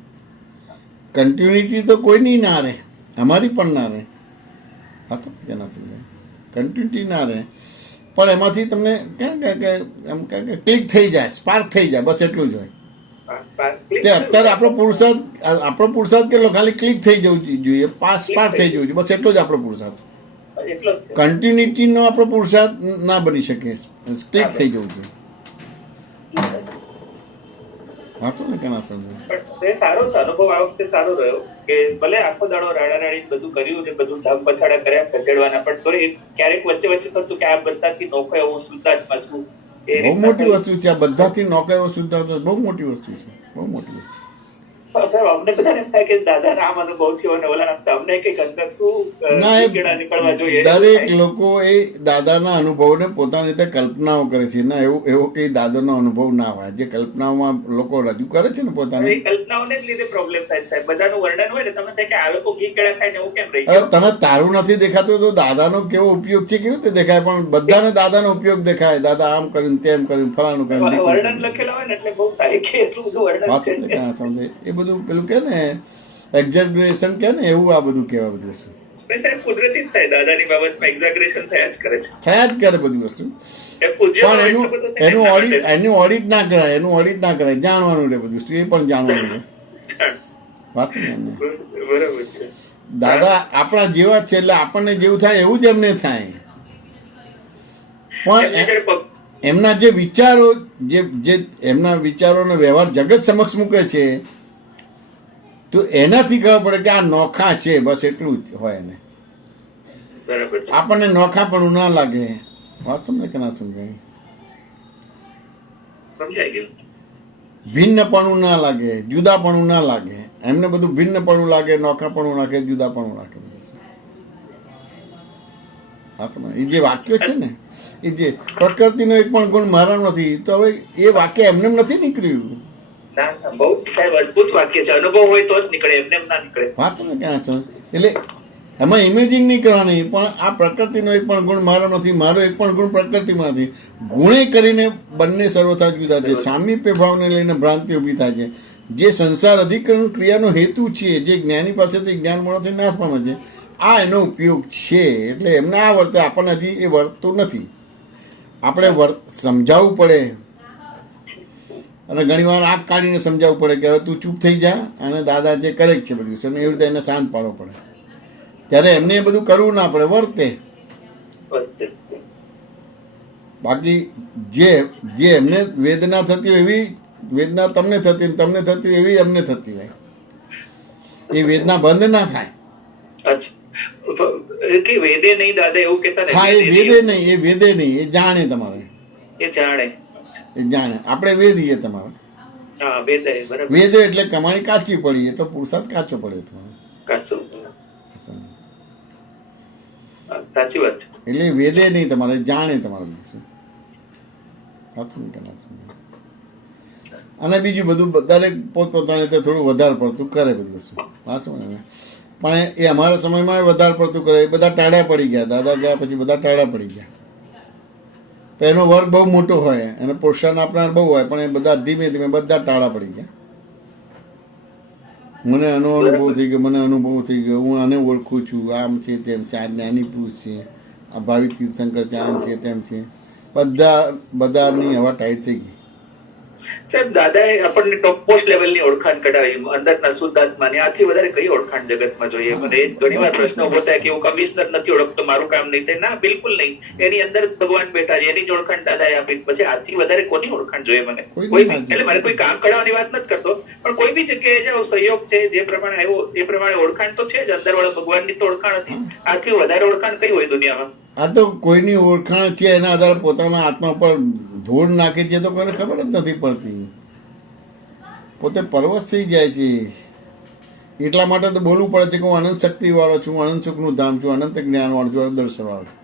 કન્ટિન્યુટી તો કોઈની ના રહે, અમારી પણ ના રહે. આ સમજે કે ના સમજાય? કન્ટિન્યુટી ના રહે, પણ એમાંથી તમને એમ કે ક્લિક થઈ જાય, સ્પાર્ક થઈ જાય, બસ એટલું જ હોય. તે અત્યારે આપણો પુરુષાર્થ કેટલો? ખાલી ક્લિક થઈ જવું જોઈએ, સ્પાર્ક થઈ જવું જોઈએ, બસ એટલો જ આપણો પુરુષાર્થ. એટલો જ છે. કન્ટિન્યુટીનો આપણો પુરુષાર્થ ના બની શકે, ક્લિક થઈ જવું જોઈએ. વાંચો ને કે ના સમજાય? પણ એ સારો છે અનુભવ. આ વખતે સારો રહ્યો કે ભલે આખો દાડો રાડારાડી બધું કર્યું ને બધું ધામ પછાડા કર્યા ખસેડવાના, પણ તો ક્યારેક વચ્ચે વચ્ચે થતું કે આ બધાથી નોખો એવો શુદ્ધાત્મા છું. બહુ મોટી વસ્તુ છે આ, બધાથી નોકા એવો શુદ્ધાત્મા બહુ મોટી વસ્તુ છે, બહુ મોટી વસ્તુ. સાહેબ, અમને બધાને એમ થાય કે દાદા આમ અનુભવ થયો અને ઓલા અમને કઈક અંદર શું ના, કીડા નીકળવા જોઈએ. દરેક લોકો એ દાદાના અનુભવને પોતાની રીતે કલ્પનાઓ કરે છે. ના, એવો કઈ દાદાનો અનુભવ ના હોય. જે કલ્પનાઓમાં લોકો રજૂ કરે છે ને પોતાની, એ કલ્પનાઓને જ લીધે પ્રોબ્લેમ થાય સાહેબ. બધાનું વર્ણન હોય ને તમે થાય કે આ લોકો ઘી કેળા ખાઈને એવું કેમ રહી અરે ગયું? તને તારું નથી દેખાતું તો દાદાનો કેવો ઉપયોગ છે કેવી રીતે દેખાય? પણ બધાને દાદાનો ઉપયોગ દેખાય. દાદા આમ કર્યું, તેમ કર્યું, ફલાણું કર્યું. વર્ણન લખેલા હોય ને એટલે બહુ થાય કે એટલું બધું વર્ણન વાંચો ને છે. કે ના સમજે? એ બધું પેલું કે ને એક્ઝેગ્રેશન કે ને, એવું આ બધું કહેવા બધું વસ્તુ સાહેબ કુદરતી જ થાય. દાદાની બાબતમાં એક્ઝાગરેશન થયા જ કરે છે. થયા જ કરે બધી વસ્તુ. એ પૂજ્ય પણ એટલું બધું થાય એનું ના ઓડિટ થાય. એનું ઓડિટ ના કરાય, એનું ઓડિટ ના કરાય. જાણવાનું રહે બધું વસ્તુ, એ પણ જાણવાનું રહે. વાત ને એને બરાબર છે. દાદા આપણા જેવા જ છે, એટલે આપણને જેવું થાય એવું જ એમને થાય. એમને પણ કઈ પગ- એમના જે વિચારો, જે એમના વિચારોનો વ્યવહાર જગત સમક્ષ મૂકે છે, તો એનાથી ખબર પડે કે આ નોખા છે, બસ એટલું જ હોય. એને બરાબર છે. આપણને નોખા પણ ના લાગે. વાત તમને કે ના સમજાય? સમજાઈ ગયું. ભિન્નપણું ના લાગે, જુદાપણું ના લાગે. એમને બધું ભિન્નપણું લાગે, નોખાપણું લાગે, જુદાપણું લાગે. હા, તમે એ જે વાક્યો છે ને, એ જે પ્રકૃતિનો એક પણ ગુણ મારા નથી, તો હવે એ વાક્ય એમને નથી નીકળ્યું. ના ના, બહુ સાહેબ અદભુત વાક્ય છે. અનુભવ હોય તો જ નીકળે, એમને એમ ના નીકળે. વાત તમે ક્યાં છો? એટલે એમાં ઇમેજિંગ નહીં કરવાની, પણ આ પ્રકૃતિનો એક પણ ગુણ મારો નથી, મારો એક પણ ગુણ પ્રકૃતિમાં નથી. ગુણે કરીને બંને સર્વથા જુદા છે. સામીપ્ય ભાવને લઈને ભ્રાંતિ ઊભી થાય છે. જે સંસાર અધિકરણ ક્રિયાનો હેતુ છે, જે જ્ઞાની પાસેથી જ્ઞાન મળવાથી નાશ પામે છે, આ એનો ઉપયોગ છે. એટલે એમને આ વર્તે, આપણને હજી એ વર્તતું નથી. આપણે સમજાવવું પડે, અને ઘણી વાર આંખ કાઢીને સમજાવવું પડે કે હવે તું ચૂપ થઈ જા, અને દાદા જે કરે છે બધું છે એવી રીતે એને શાંત પાડવો પડે. ત્યારે એમને એ બધું કરવું ના પડે, વર્તે. બાકી જે એમને વેદના થતી હોય એવી વેદના તમને થતી, તમને થતી હોય એવી એમને થતી હોય, એ વેદના બંધ ના થાય. કે વેદે નહીં દાદા એવું કેતા ને? હા, એ વેદે નહીં, એ વેદે નહીં, એ જાણે. તમારે એ જાણે, એ જાણે. આપણે વેદીએ તમારે. હા, વેદે, બરાબર. વેદે એટલે કમાણી કાચી પડી, એટલે પુરુષાર્થ કાચો પડે તમારે. કાચું, સાચી વાત છે. એટલે વેદે નહીં, તમારે જાણે. તમારે સાચું કે ના સમજે. અને બીજું બધું દરેક પોતપોતાની રીતે થોડું વધારે પડતું કરે બધી વસ્તુ. સાચું ને? પણ એ અમારા સમયમાં વધારે પડતું કરે. એ બધા ટાળા પડી ગયા. દાદા ગયા પછી બધા ટાળા પડી ગયા. તો એનો વર્ગ બહુ મોટો હોય, એને પ્રોત્સાહન આપનાર બહુ હોય, પણ એ બધા ધીમે ધીમે બધા ટાળા પડી ગયા. મને આનો અનુભવ થઈ ગયો, મને અનુભવ થઈ ગયો, હું આને ઓળખું છું, આમ છે તેમ છે, આ જ્ઞાની પુરુષ છે, આ ભાવિ તીર્થંકર છે, આમ છે તેમ છે. બધાની હવા ટાઈટ થઈ ગઈ. સાહેબ, દાદાએ આપણને ટોપ મોસ્ટ લેવલની ઓળખાણ કઢાવી અંદરના શુદ્ધાત્માની. આથી વધારે કઈ ઓળખાણ જગતમાં જોઈએ? મને ઘણી વાર પ્રશ્ન ઉભો થાય કે હું કમિશનર નથી ઓળખતો, મારું કામ નહીં થાય. ના, બિલકુલ નહીં. એની અંદર ભગવાન બેઠા છે, એની જ ઓળખાણ દાદાએ આપી. પછી આથી વધારે કોની ઓળખાણ જોઈએ મને? કોઈ બી. એટલે મારે કોઈ કામ કઢાવવાની વાત નથી કરતો, પણ કોઈ બી જગ્યાએ જે સહયોગ છે, જે પ્રમાણે આવ્યો એ પ્રમાણે ઓળખાણ તો છે જ. અંદર વાળા ભગવાનની તો ઓળખાણ હતી. આથી વધારે ઓળખાણ કઈ હોય દુનિયામાં? આ તો કોઈની ઓળખાણ છે, એના આધારે પોતાના આત્મા પર ધૂળ નાખે છે તો કોઈને ખબર જ નથી પડતી. પોતે પરવશ થઈ જાય છે. એટલા માટે તો બોલવું પડે છે કે હું અનંત શક્તિ વાળો છું, અનંત સુખનું ધામ છું, અનંત જ્ઞાન વાળો છું, અનંત દર્શન વાળો છું.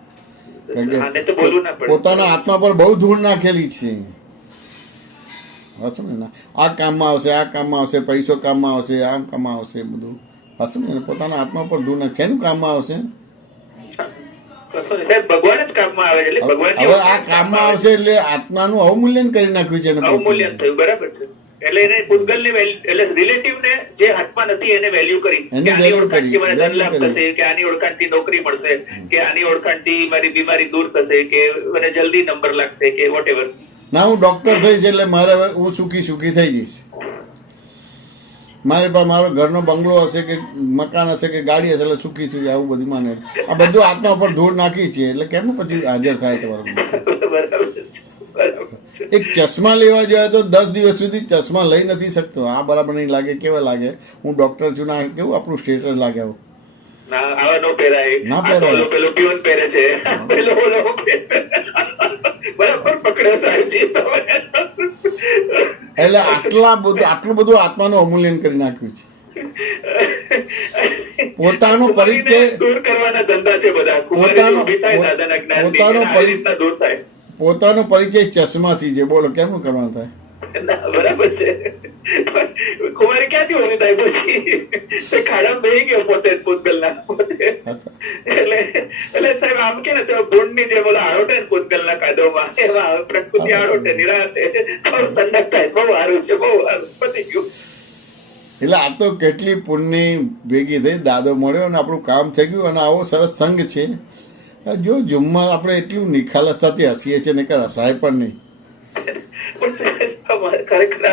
પોતાના આત્મા પર બહુ ધૂળ નાખેલી છે. હાચું ને? આ કામમાં આવશે, આ કામમાં આવશે, પૈસો કામમાં આવશે, આમ કામમાં આવશે, બધું. હાચું ને? પોતાના આત્મા પર ધૂળ નાખે. એનું કામમાં આવશે. ભગવાન જ કામમાં આવે છે. એટલે ભગવાન હવે આ કામમાં આવશે એટલે આત્માનું અવમૂલ્યન કરી નાખ્યું છે. અવમૂલ્યન થયું, બરાબર છે. એટલે એને પૂતગલ ને એટલે રિલેટિવ ને જે હાથમાં નથી એને વેલ્યુ કરી કે આની ઓળખાણથી મને ધન લાભ થશે, કે આની ઓળખાણથી નોકરી મળશે, કે આની ઓળખાણથી મારી બીમારી દૂર થશે, કે મને જલ્દી નંબર લાગશે, કે વોટ એવર. ના, હું ડોક્ટર થઈશ એટલે મારે હું સુખી થઈ જઈશ. મારી પાસે મારો ઘરનો બંગલો હશે કે મકાન હશે કે ગાડી હશે એટલે સુખી છું, આવું બધું માને. આ બધું આત્મા પર ધૂળ નાખી છે એટલે કેમનું પછી હાજર થાય તમારું? એક ચશ્મા લેવા જાય તો 10 દિવસ સુધી ચશ્મા લઈ નથી શકતો. આ બરાબર નહીં લાગે. કેવા લાગે? હું ડોક્ટર છું ના, કેવું આપણું સ્ટેટસ લાગે આવું. આવા નો પહેરાય. ના પહેરાય. પેલો પીવન પહેરે છે, પેલો બરાબર પકડ્યો સાહેબજી. એટલે આટલું બધું આત્માનું અવમૂલ્યન કરી નાખ્યું છે. પોતાનો પરિચય દૂર કરવાના ધંધા છે બધા. પોતાનો પરિચય ચશ્માથી છે. બોલો કેમનું કરવાનું થાય? બરાબર છે. કુમારી ક્યાંથી ઓલી થાય પછી? ખાડા બેહી ગયો પોતે પૂતગલ ના પોતે. એટલે સાહેબ આમ કે ને ગુણ ની જે બોલા આરોટે ને પૂતગલ ના કાદવમાં, એમાં પ્રકૃતિ આરોટે નિરાતે ઠંડક થાય. બહુ સારું છે, બહુ સારું. પતી ગયું. એટલે આ તો કેટલી પુણ્ય ભેગી થઈ, દાદો મળ્યો અને આપણું કામ થઈ ગયું. અને આવો સરસ સંઘ છે. જો જુમ્મા આપણે એટલું નિખાલસતાથી હસીએ છીએ ને કે હસાય પણ નહીં. ખરેખર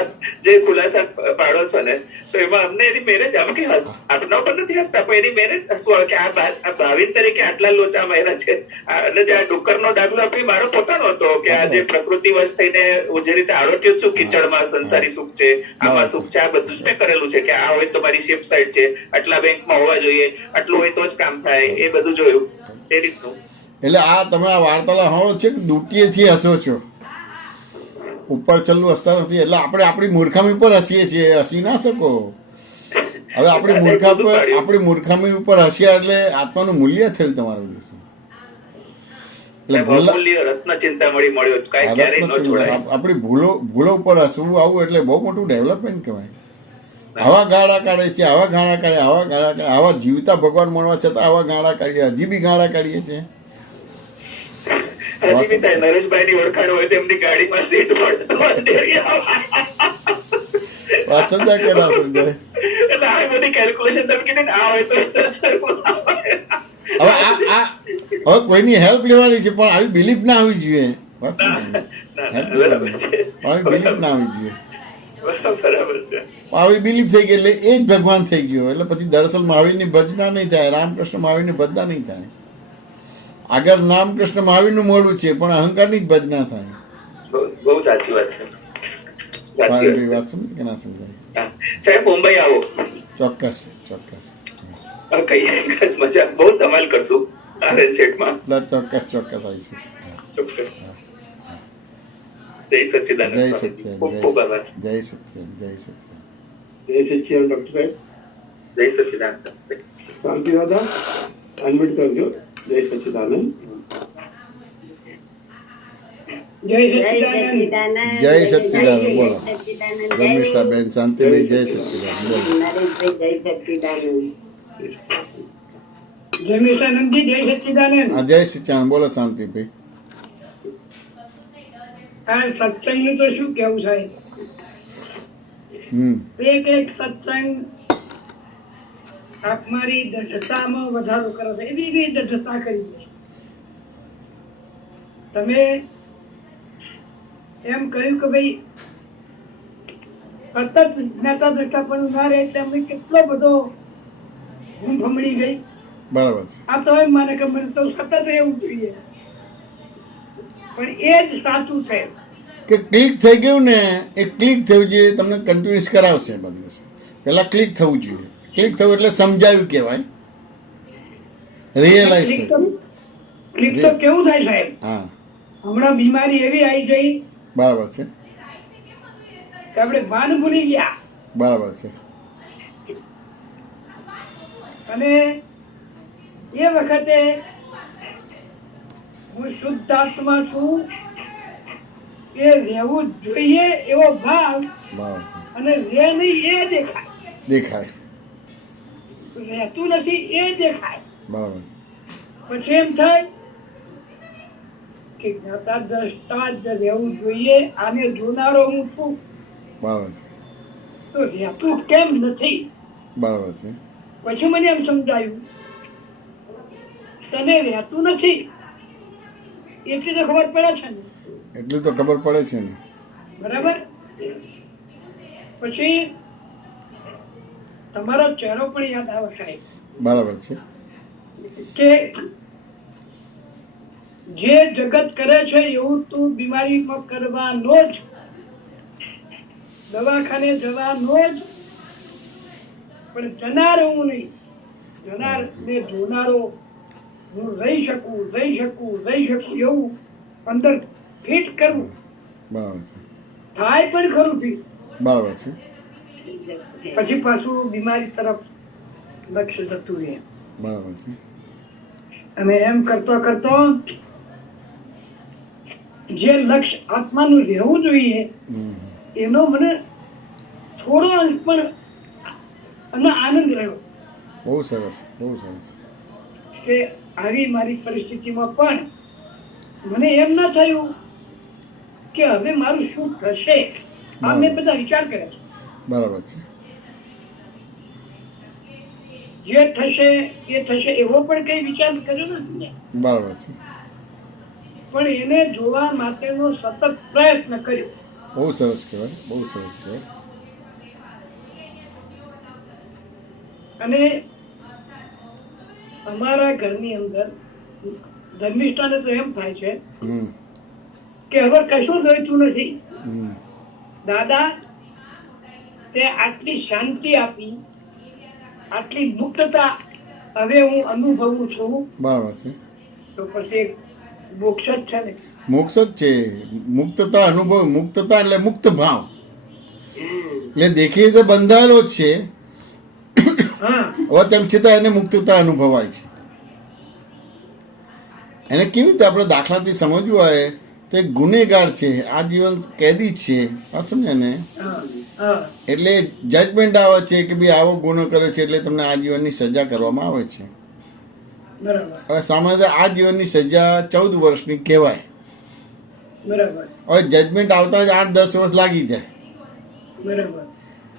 જે ખુલાસા પાડો છો ને, તો એમાં અમને એની મેરેજ આમ કે આપના પર નથી હસતા, પણ એની મેરેજ હસવું આવે કે આ ભાવિન તરીકે આટલા લોચા માર્યા છે. અને જે આ ડુક્કર નો દાખલો આપી મારો પોતાનો હતો કે આ જે પ્રકૃતિ વશ થઈને હું જે રીતે આરોટ્યો છું, કિચડમાં સંસારી સુખ છે, આમાં સુખ છે, આ બધું જ મેં કરેલું છે કે આ હોય તો મારી શેપ સાઈડ છે, આટલા બેંકમાં હોવા જોઈએ, આટલું હોય તો જ કામ થાય, એ બધું જોયું એ રીતનું. એટલે આ તમે આ વાર્તાલાપ સાંભળો છે કે દુટીએથી હસો છો, ઉપર છેલ્લું હસતા નથી. એટલે આપણે આપણી મૂર્ખામી પર હસીએ છીએ. હસી ના શકો. હવે આપણી મૂર્ખામી ઉપર હસ્યા એટલે આત્માનું મૂલ્ય થયું તમારું. આપણી ભૂલો ઉપર હસવું આવું એટલે બહુ મોટું ડેવલપમેન્ટ કહેવાય. આવા ગાળા કાઢે છે, આવા ગાળા કાઢે, આવા ગાળા કાઢે, આવા જીવતા ભગવાન મળવા છતાં આવા ગાળા કાઢીએ, હજી બી ગાળા કાઢીએ છીએ. હજી બી થાય નરેશભાઈ ની ઓળખાણ હોય તો એમની ગાડીમાં સીટ મળતો વાત સમજાય કે ના સમજાય? એટલે આ બધી કેલ્ક્યુલેશન તમે કીધી ને આ હોય તો સત્સંગમાં આવે. હવે હવે કોઈની હેલ્પ લેવાની છે, પણ આવી બિલીફ ના આવી જોઈએ. વાત સમજાય? Help બરાબર લેવાની. છે. પણ આવી બિલીફ ના આવી જોઈએ. બરાબર છે. પણ આવી બિલીફ થઈ ગઈ એટલે એ જ ભગવાન થઈ ગયો. એટલે પછી દરઅસલ મહાવીરની ભજના નહીં થાય, રામકૃષ્ણ મહાવીરની ભજના નહીં થાય. આગળ રામકૃષ્ણ મહાવીરનું મોડું છે, પણ અહંકારની જ ભજના થાય. બહુ સાચી વાત છે. સાચી વાત છે. વાત સમજ કે ના સમજાય? હા. સાહેબ મુંબઈ આવો. ચોક્કસ ચોક્કસ કઈ મજા બહુ ધમાલ કરશું આનંદ સેટમાં. ચોક્કસ આવીશું. ચોક્કસ. જય સચ્ચિદાનંદ. જય સ્વામી. સત્ય, ખૂબ ખૂબ આભાર. જય સત્ય, જય સત્ય. જય સચ્ચિદાનંદ ડોક્ટર સાહેબ. જય સચ્ચિદાનંદ. શાંતિ દાદા અનમ્યુટ કરજો. જય સચ્ચિદાનંદ. જય જય સચ્ચિદાનંદ. સચ્ચિદાનંદ. જય સચ્ચિદાનંદ બોલો. સચ્ચિદાનંદ. રમેશભાઈ, શાંતિભાઈ, જય સચ્ચિદાનંદ બોલો. નરેશભાઈ જય સચ્ચિદાનંદ. જમેશાનંદજી જય સચ્ચિદાનંદ. હા, જય સચ્ચિદાનંદ બોલો. શાંતિભાઈ. આ સત્સંગનું તો શું કેવું સાહેબ? એક સત્સંગ આપમારી દઢતામાં વધારો કરે છે, એવી એવી દઢતા કરી છે. તમે એમ કહ્યું કે ભાઈ સતત જ્ઞાતા દ્રષ્ટા પણ ના રહે એટલે અમને કેટલો બધો ભમણી ગઈ. બરાબર છે. આ તો એમ માને કે મને તો સતત રહેવું જોઈએ, પણ એ જ સાચું છે. કે ક્લિક થઈ ગયું ને, એ ક્લિક થયું જોઈએ, તમને કન્ટિન્યુઅસ કરાવશે બધું. પેલા ક્લિક થવું જોઈએ. ક્લિક થયું એટલે સમજાયું કહેવાય, રિયલાઇઝ ક્લિક થયું. તો કેવું થાય સાહેબ? હા, હમણાં બીમારી એવી આવી ગઈ બરાબર છે. કે આપણે ભાન ભૂલી ગયા. બરાબર છે. અને એ વખતે હું શુદ્ધાત્મા છું એ રહેવું જ જોઈએ એવો ભાવ, બરાબર છે. અને રે નહીં એ દેખાય, દેખાય. રહેતું નથી એ દેખાય. બરાબર છે. પછી એમ થાય કે જ્ઞાતા દ્રષ્ટા જ રહેવું જોઈએ, આને જોનારો હું છું, બરાબર છે. તો રહેતું કેમ નથી? બરાબર છે. પછી મને એમ સમજાયું તને રહેતું નથી એટલી તો ખબર પડે છે ને, એટલું તો ખબર પડે છે ને. બરાબર? પછી તમારો ચહેરો પણ યાદ આવે સાહેબ, બરાબર છે. કે જે જગત કરે છે એવું તું બીમારીમાં કરવાનો જ, દવાખાને જવાનો જ, પણ જનાર હું નહીં. જનાર ને જોનારો હું રહી શકું એવું અંદર ફિટ કરવું. બરાબર છે. થાય પણ ખરું ફિટ, બરાબર છે. પછી પાછું બીમારી તરફ લક્ષ્ય જતું રહે. બરાબર છે. અને એમ કરતો જે લક્ષ્ય આત્માનું રહેવું જોઈએ એનો મને થોડો અંશ પણ અને આનંદ રહ્યો બહુ સરસ, બહુ સરસ. કે આવી મારી પરિસ્થિતિમાં પણ મને એમ ના થયું કે હવે મારું શું થશે. આ મેં બધા વિચાર કર્યા છે. બરાબર છે. જે થશે એ થશે એવો પણ કઈ વિચાર કર્યો નથી, બરાબર છે. પણ એને જોવા માટેનો સતત પ્રયત્ન કર્યો. બહુ સરસ કહેવાય, બહુ સરસ કહેવાય. અને અમારા ઘરની અંદર ધર્મિષ્ઠાને તો એમ થાય છે કે હવે કશું જોઈતું નથી. દાદા તે આટલી શાંતિ આપી, આટલી મુક્તતા હવે હું અનુભવું છું, બરાબર છે. તો પછી મોક્ષ જ છે ને. મોક્ષ જ છે. મુક્તતા અનુભવ, મુક્તતા એટલે મુક્ત ભાવ. એટલે દેખીએ તો બંધાયેલો જ છે, હા, હવે તેમ છતાં એને મુક્તતા અનુભવાય છે. એને કેવી રીતે આપણે દાખલાથી સમજવું હોય તો એક ગુનેગાર છે, આ જીવન કેદી જ છે. આ સમજે ને, હા. હા એટલે જજમેન્ટ આવે છે કે ભાઈ આવો ગુનો કર્યો છે એટલે તમને આજીવનની સજા કરવામાં આવે છે. બરાબર હવે સામાન્ય આજીવનની સજા 14 વર્ષની કહેવાય. બરાબર હવે જજમેન્ટ આવતા જ 8-10 વર્ષ લાગી જાય. બરાબર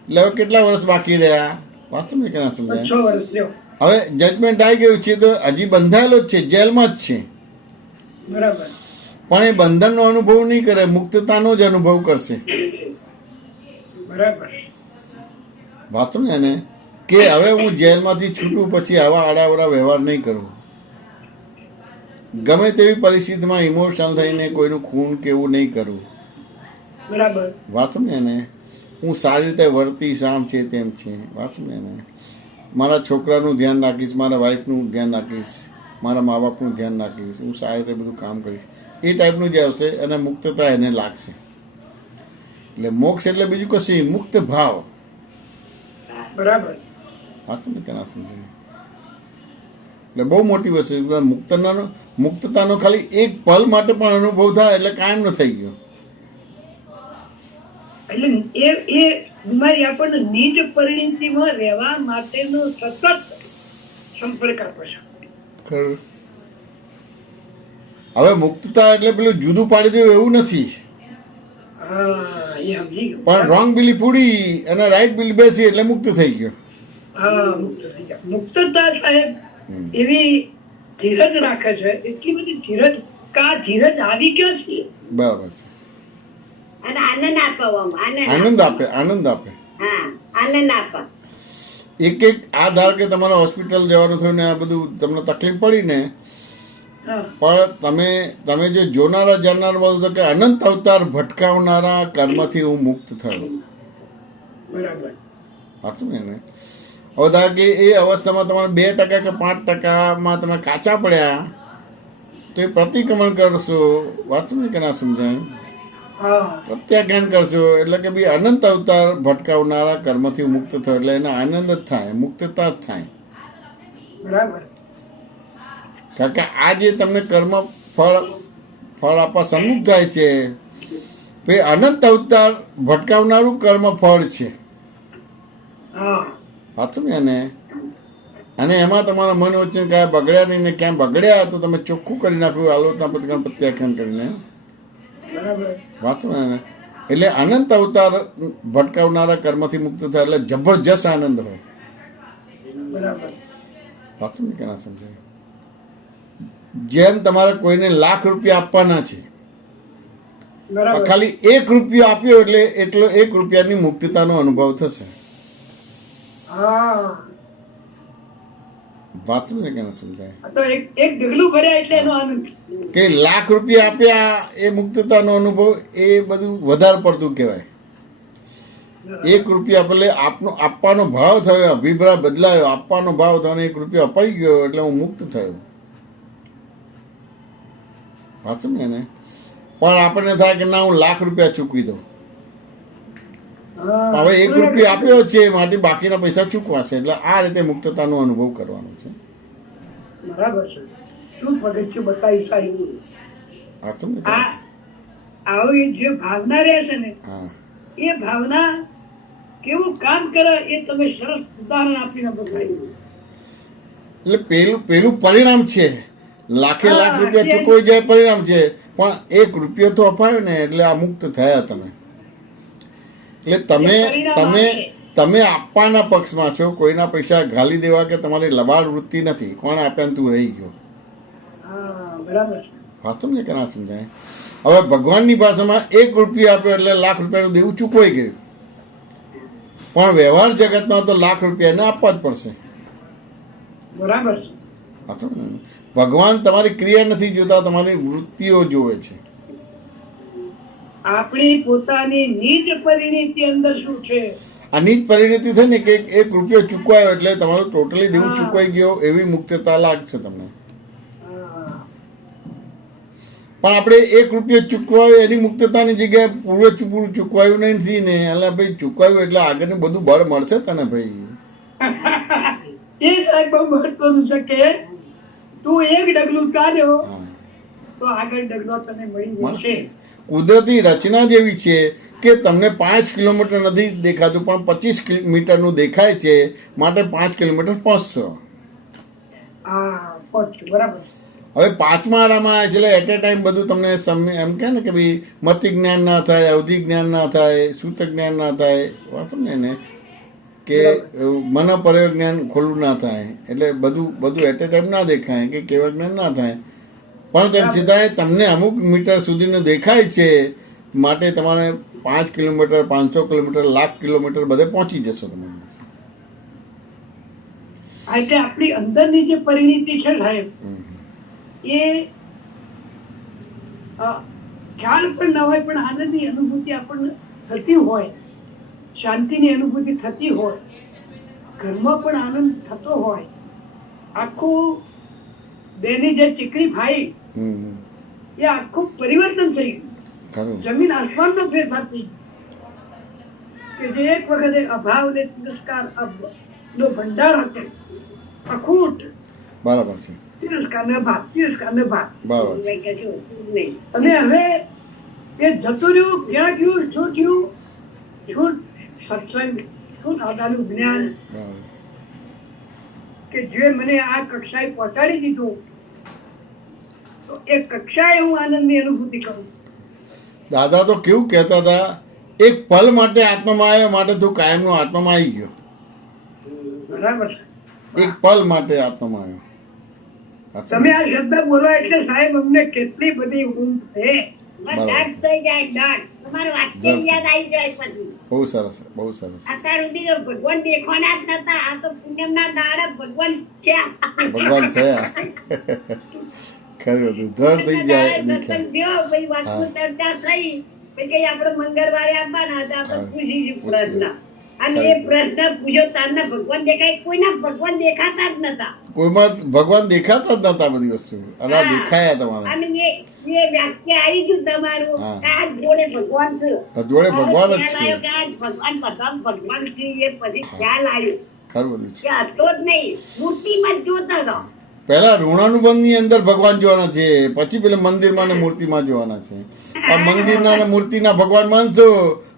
એટલે હવે કેટલા વર્ષ બાકી રહ્યા વાસ્તવમાં કે ના 6 સમજાય. વર્ષ લ્યો હવે જજમેન્ટ આવી ગયું છે તો હજી બંધાયેલો જ છે, જેલમાં જ છે, બરાબર પણ એ બંધનનો અનુભવ નહીં કરે, મુક્તતાનો જ અનુભવ કરશે. બરાબર વાસ્તવમાં ને કે હવે હું જેલમાંથી છૂટું પછી આવા આડાવડા વ્યવહાર નહીં કરું, ગમે તેવી પરિસ્થિતિમાં ઇમોશનલ થઈને કોઈનું ખૂન કે એવું નહીં કરું. બરાબર વાસ્તવમાં ને હું સારી રીતે વર્તીશ, આમ છે તેમ છે. વાસ્તવમાં ને મારા છોકરાનું ધ્યાન રાખીશ, મારા વાઈફનું ધ્યાન રાખીશ, મારા મા બાપનું ધ્યાન રાખીશ, હું સારી રીતે બધું કામ કરીશ, એ ટાઈપનું જે આવશે અને મુક્તતા એને લાગશે. એટલે મોક્ષ એટલે બીજું કશી મુક્ત ભાવ. બરાબર વાસ્તવમાં કે ના સમજાય. એટલે બહુ મોટી વસ્તુ છે. મુક્તતાનો ખાલી એક પલ માટે પણ અનુભવ થાય એટલે કાયમ ન થઈ ગયો. એટલે એ બીમારી આપણને નીચ પરિણતિમાં રહેવા માટેનો સતત સંપર્ક આપે છે. ખરું. હવે મુક્તતા એટલે પેલું જુદું પાડી દેવું એવું નથી, હા એ સમજી ગયો. પણ રોંગ બિલીફ ઉડી અને રાઈટ બિલીફ બેસી એટલે મુક્ત થઈ ગયો. હા મુક્ત થઈ ગયા. મુક્તતા સાહેબ એવી ધીરજ રાખે છે, એટલી બધી ધીરજ કા ધીરજ આવી ક્યાં છે. બરાબર છે. અને આનંદ આપવામાં આનંદ આપે, આનંદ આપે. હા આનંદ આપવા. એક આ ધાર કે તમારે હોસ્પિટલ જવાનું થયું ને આ બધું તમને તકલીફ પડી ને, હા પણ તમે જે જોનારા જાણનાર બોલો તો કે અનંત અવતાર ભટકાવનારા કર્મથી હું મુક્ત થયો. બરાબર સાચું ને? હવે ધારો કે એ અવસ્થામાં તમારે 2% કે 5%માં તમે કાચા પડ્યા તો એ પ્રતિક્રમણ કરશો. વાંચું ને કે ના સમજાય? હા પ્રત્યાખ્યાન કરશો એટલે કે ભાઈ અનંત અવતાર ભટકાવનારા કર્મથી મુક્ત થયો એટલે એના આનંદ જ થાય, મુક્તતા જ થાય. બરાબર કારણ કે આ જે તમને કર્મ ફળ આપવા સન્મુખ થાય છે એ અનંત અવતાર ભટકાવનારું કર્મ ફળ છે. હા સાચું ને? અને એમાં તમારા મન વચ્ચે ક્યાં બગડ્યા નહીં ને ક્યાં બગડ્યા તો તમે ચોખ્ખું કરી નાખ્યું આલોચના પ્રત્યાખ્યાન કરીને. બરાબર વાંચો ને એટલે અનંત અવતાર ભટકાવનારા કર્મથી મુક્ત થાય એટલે જબરજસ્ત આનંદ હોય. બરાબર વાંચો ને કે ના સમજાય? જેમ તમારે કોઈને લાખ રૂપિયા આપવાના છે, બરાબર ખાલી 1 રૂપિયો આપ્યો એટલે એટલો 1 રૂપિયાની મુક્તતાનો અનુભવ થશે. હા વાંચવું ને કે ના સમજાય? આ તો એક ઢગલું ભર્યા એટલે એનો આનંદ. કે લાખ રૂપિયા આપ્યા એ મુક્તતાનો અનુભવ એ બધું વધારે પડતું કહેવાય. 1 રૂપિયા એટલે આપનો આપવાનો ભાવ થયો, અભિપ્રાય બદલાયો, આપવાનો ભાવ થયો, 1 રૂપિયો અપાઈ ગયો એટલે હું મુક્ત થયો. વાંચું ને? પણ આપણને થાય કે ના હું લાખ રૂપિયા ચૂકવી દઉં. હા હવે 1 રૂપિયો આપ્યો છે માટે બાકીના પૈસા ચૂકવા છે. એટલે આ રીતે મુક્તતાનો અનુભવ કરવાનો છે. બરાબર છે. શું પગથિયું બતાવી સાહેબ. વાંચું ને? આ આવી જે ભાવના રહે છે ને હા એ ભાવના કેવું કામ કરે એ તમે સરસ ઉદાહરણ આપીને બતાવ્યું. એટલે પેલું પરિણામ છે. લાખે લાખ રૂપિયા ચૂકવાઈ જાય પરિણામ છે, પણ 1 રૂપિયો તો અપાયો ને એટલે આ મુક્ત થયા તમે. એટલે તમે આપવાના પક્ષમાં છો, કોઈના પૈસા ઘાલી દેવા કે તમારી લબાડ વૃત્તિ નથી. કોણે આપ્યા તું રહી ગયો. હા બરાબર છે. વાસ્તવ ને કે ના સમજાય? હવે ભગવાનની ભાષામાં 1 રૂપિયો આપ્યો એટલે લાખ રૂપિયાનું દેવું ચૂકવાઈ ગયું, પણ વ્યવહાર જગતમાં તો લાખ રૂપિયા એને આપવા જ પડશે. બરાબર છે. વાસ્તવ ને? ભગવાન તમારી ક્રિયા નથી જોતા, તમારી વૃત્તિઓ જોવે છે. આપણી પોતાની નીચ પરિણીતિ અંદર શું છે. આની જ પરિણતિ થઈ ને કે 1 રૂપિયો ચૂકવાયો એટલે તમારું ટોટલી દેવું ચૂકવાઈ ગયો એવી મુક્તતા લાગશે તમને. હા પણ આપણે 1 રૂપિયો ચૂકવાયો એની મુક્તતાની જગ્યાએ પૂરું ચૂકવાયું નથી ને, એટલે ભાઈ ચૂકવાયું એટલે આગળનું બધું બળ મળશે તને ભાઈ. એ સાહેબ બહુ મહત્વનું છે કે તું એક ડગલું ચાલ્યો હા. તો આગળ ડગલો તને મળી મળશે. જશે. કુદરતી રચના જેવી છે કે તમને 5 કિલોમીટર નથી દેખાતું પણ 25 મીટરનું દેખાય છે, માટે 5 કિલોમીટર પહોંચશો. હા પહોંચ્યું બરાબર. હવે 5મા આરામાં એટલે એટ એ ટાઈમ બધું તમને એમ કહે ને કે ભાઈ મતિ જ્ઞાન ના થાય, અવધિ જ્ઞાન ના થાય, સૂતક જ્ઞાન ના થાય, સમજે ને કે મન પરયોગ જ્ઞાન ખોલું ના થાય, એટલે બધું એટ એ ટાઈમ ના દેખાય કે કેવળ જ્ઞાન ના થાય, પણ તેમ છતાંય તમને અમુક મીટર સુધીનું દેખાય છે, માટે તમારે 5 કિલોમીટર, 500 કિલોમીટર, લાખ કિલોમીટર બધે પહોંચી જશો તમે. આ એટલે આપણી અંદરની જે પરિણીતિ છે સાહેબ, એ ખ્યાલ પણ ન હોય પણ આનંદની અનુભૂતિ આપણને થતી હોય, શાંતિની અનુભૂતિ થતી હોય, ઘરમાં પણ આનંદ થતો હોય, આખું બેની જે ચીકણી ભાઈ એ આખું પરિવર્તન થઈ ગયું, જમીન આસમાનનો ફેરફાર થઈ ગયો કે જે એક વખતે અભાવ ને તિરસ્કાર નો ભંડાર હતો અખૂટ. બરાબર છે. તિરસ્કાર ને ભાગ, તિરસ્કાર ને ભાગ. બરાબર. અને હવે એ જતું રહ્યું, ક્યાં ગયું, શું થયું, શું સત્સંગ, શું દાદાનું જ્ઞાન કે જે મને આ કક્ષાએ પહોંચાડી દીધું, તો એ કક્ષાએ હું આનંદની અનુભૂતિ કરું. દાદા તો કેવું કહેતા હતા, એક પલ માટે આત્મામાં આવ્યો માટે તું કાયમનો આત્મામાં આવી ગયો. બરાબર. એક પલ માટે આત્મામાં આવ્યો. તમે આ શબ્દ બોલો એટલે સાહેબ અમને કેટલી બધી ઊંઘ છે. ડર થઈ જાય, ડર. તમારું વાક્ય યાદ આવી જાય પછી. બહુ સરસ, બહુ સરસ. અત્યાર સુધી તો ભગવાન દેખવાના જ નતા, આ તો પૂનમના દાડા ભગવાન થયા. ભગવાન થયા. ખરું હતું, દ્રઢ થઈ જાય. સત્સંગ થયો, પછી વાતની ચર્ચા થઈ, પછી આપણે મંગળવારે આવવાના હતા, આપણે પૂછીશું પ્રશ્ન. અને એ પ્રશ્ન પૂછ્યો તારના ભગવાન દેખાય, કોઈના ભગવાન દેખાતા જ નતા. કોઈમાં ભગવાન દેખાતા જ નતા બધી વસ્તુ, અને આ દેખાયા તમારે. અને એ વાક્ય આવી ગયું તમારું, આ જોડે ભગવાન છે, જોડે ભગવાન જ છે. ભગવાન બધા ભગવાન છે, એ પછી ખ્યાલ આવ્યો ખરું બધું છે. કે હતો જ નહીં, મૂર્તિમાં જ જોતા હતો. પહેલા ઋણાનુબંધ ની અંદર ભગવાન જોવાના છે, પછી પેલા મંદિરમાં ને મૂર્તિમાં જોવાના છે. આ મંદિરના ને મૂર્તિના ભગવાન માનશો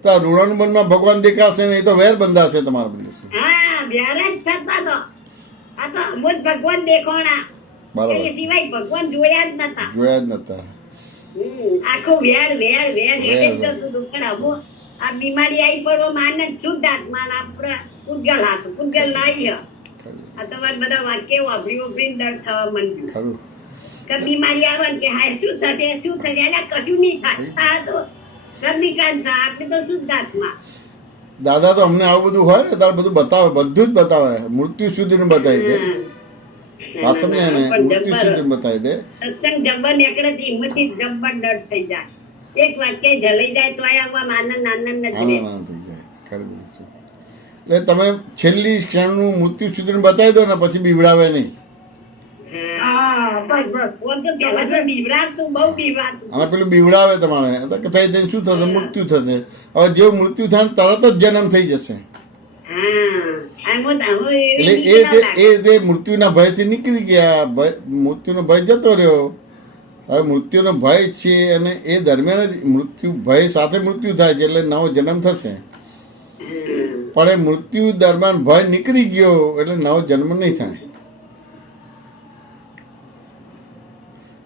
તો આ ઋણાનુબંધમાં ભગવાન દેખાશે ને, એ તો વેર બંધાશે તમારા બધી વસ્તુ. હા, વ્યાર જ થતા હતો. આ તો અમુક ભગવાન દેખોણા, બરાબર. એ સિવાય ભગવાન જોયા જ નતા. જોયા જ નતા. આખું વેર વેર વેર હેડે જતું હતું. પણ અમુક આ બીમારી આવી પડવા માને શુદ્ધ આત્મા આપણે પૂજગલ હતું, પૂજગલ લાવી. આ તમારે બધા વાક્ય વાપરી વાપરીને ડર થવા માંડ્યું. ખરું. કે બીમારી આવે ને કે હાય શું થશે, શું થશે, એટલે કશું નહીં થાય. આ તો રજનીકાંત થાય, આપણે તો શુદ્ધ આત્મા. દાદા તો અમને આવું બધું હોય ને તારે બધું બતાવે, બધું જ બતાવે, મૃત્યુ સુધીનું બતાવી દે. વાત સમજે ને, મૃત્યુ સુધીનું બતાવી દે. સત્સંગ જબ્બર નીકળે તો હિંમતથી જબ્બર ડર થઈ જાય. એક વાક્ય જલાઈ જાય તો આમાં આનંદ આનંદ જ રહે. આનંદ થઈ જાય. ખરું બધું. એટલે તમે છેલ્લી ક્ષણનું મૃત્યુ સુધીનું બતાવી દો ને, પછી બીવડાવે નહીં. અને પેલું બીવડાવે તમારે કે થઈ જઈને શું થશે, મૃત્યુ થશે. હવે જેવું મૃત્યુ થાય તરત જ જન્મ થઈ જશે. એટલે એ મૃત્યુના ભયથી નીકળી ગયા, મૃત્યુનો ભય જતો રહ્યો. હવે મૃત્યુનો ભય છે અને એ દરમિયાન જ મૃત્યુ ભય સાથે મૃત્યુ થાય છે, એટલે નવો જન્મ થશે. પણ એ મૃત્યુ દરમિયાન ભય નીકળી ગયો એટલે નવો જન્મ નહીં થાય.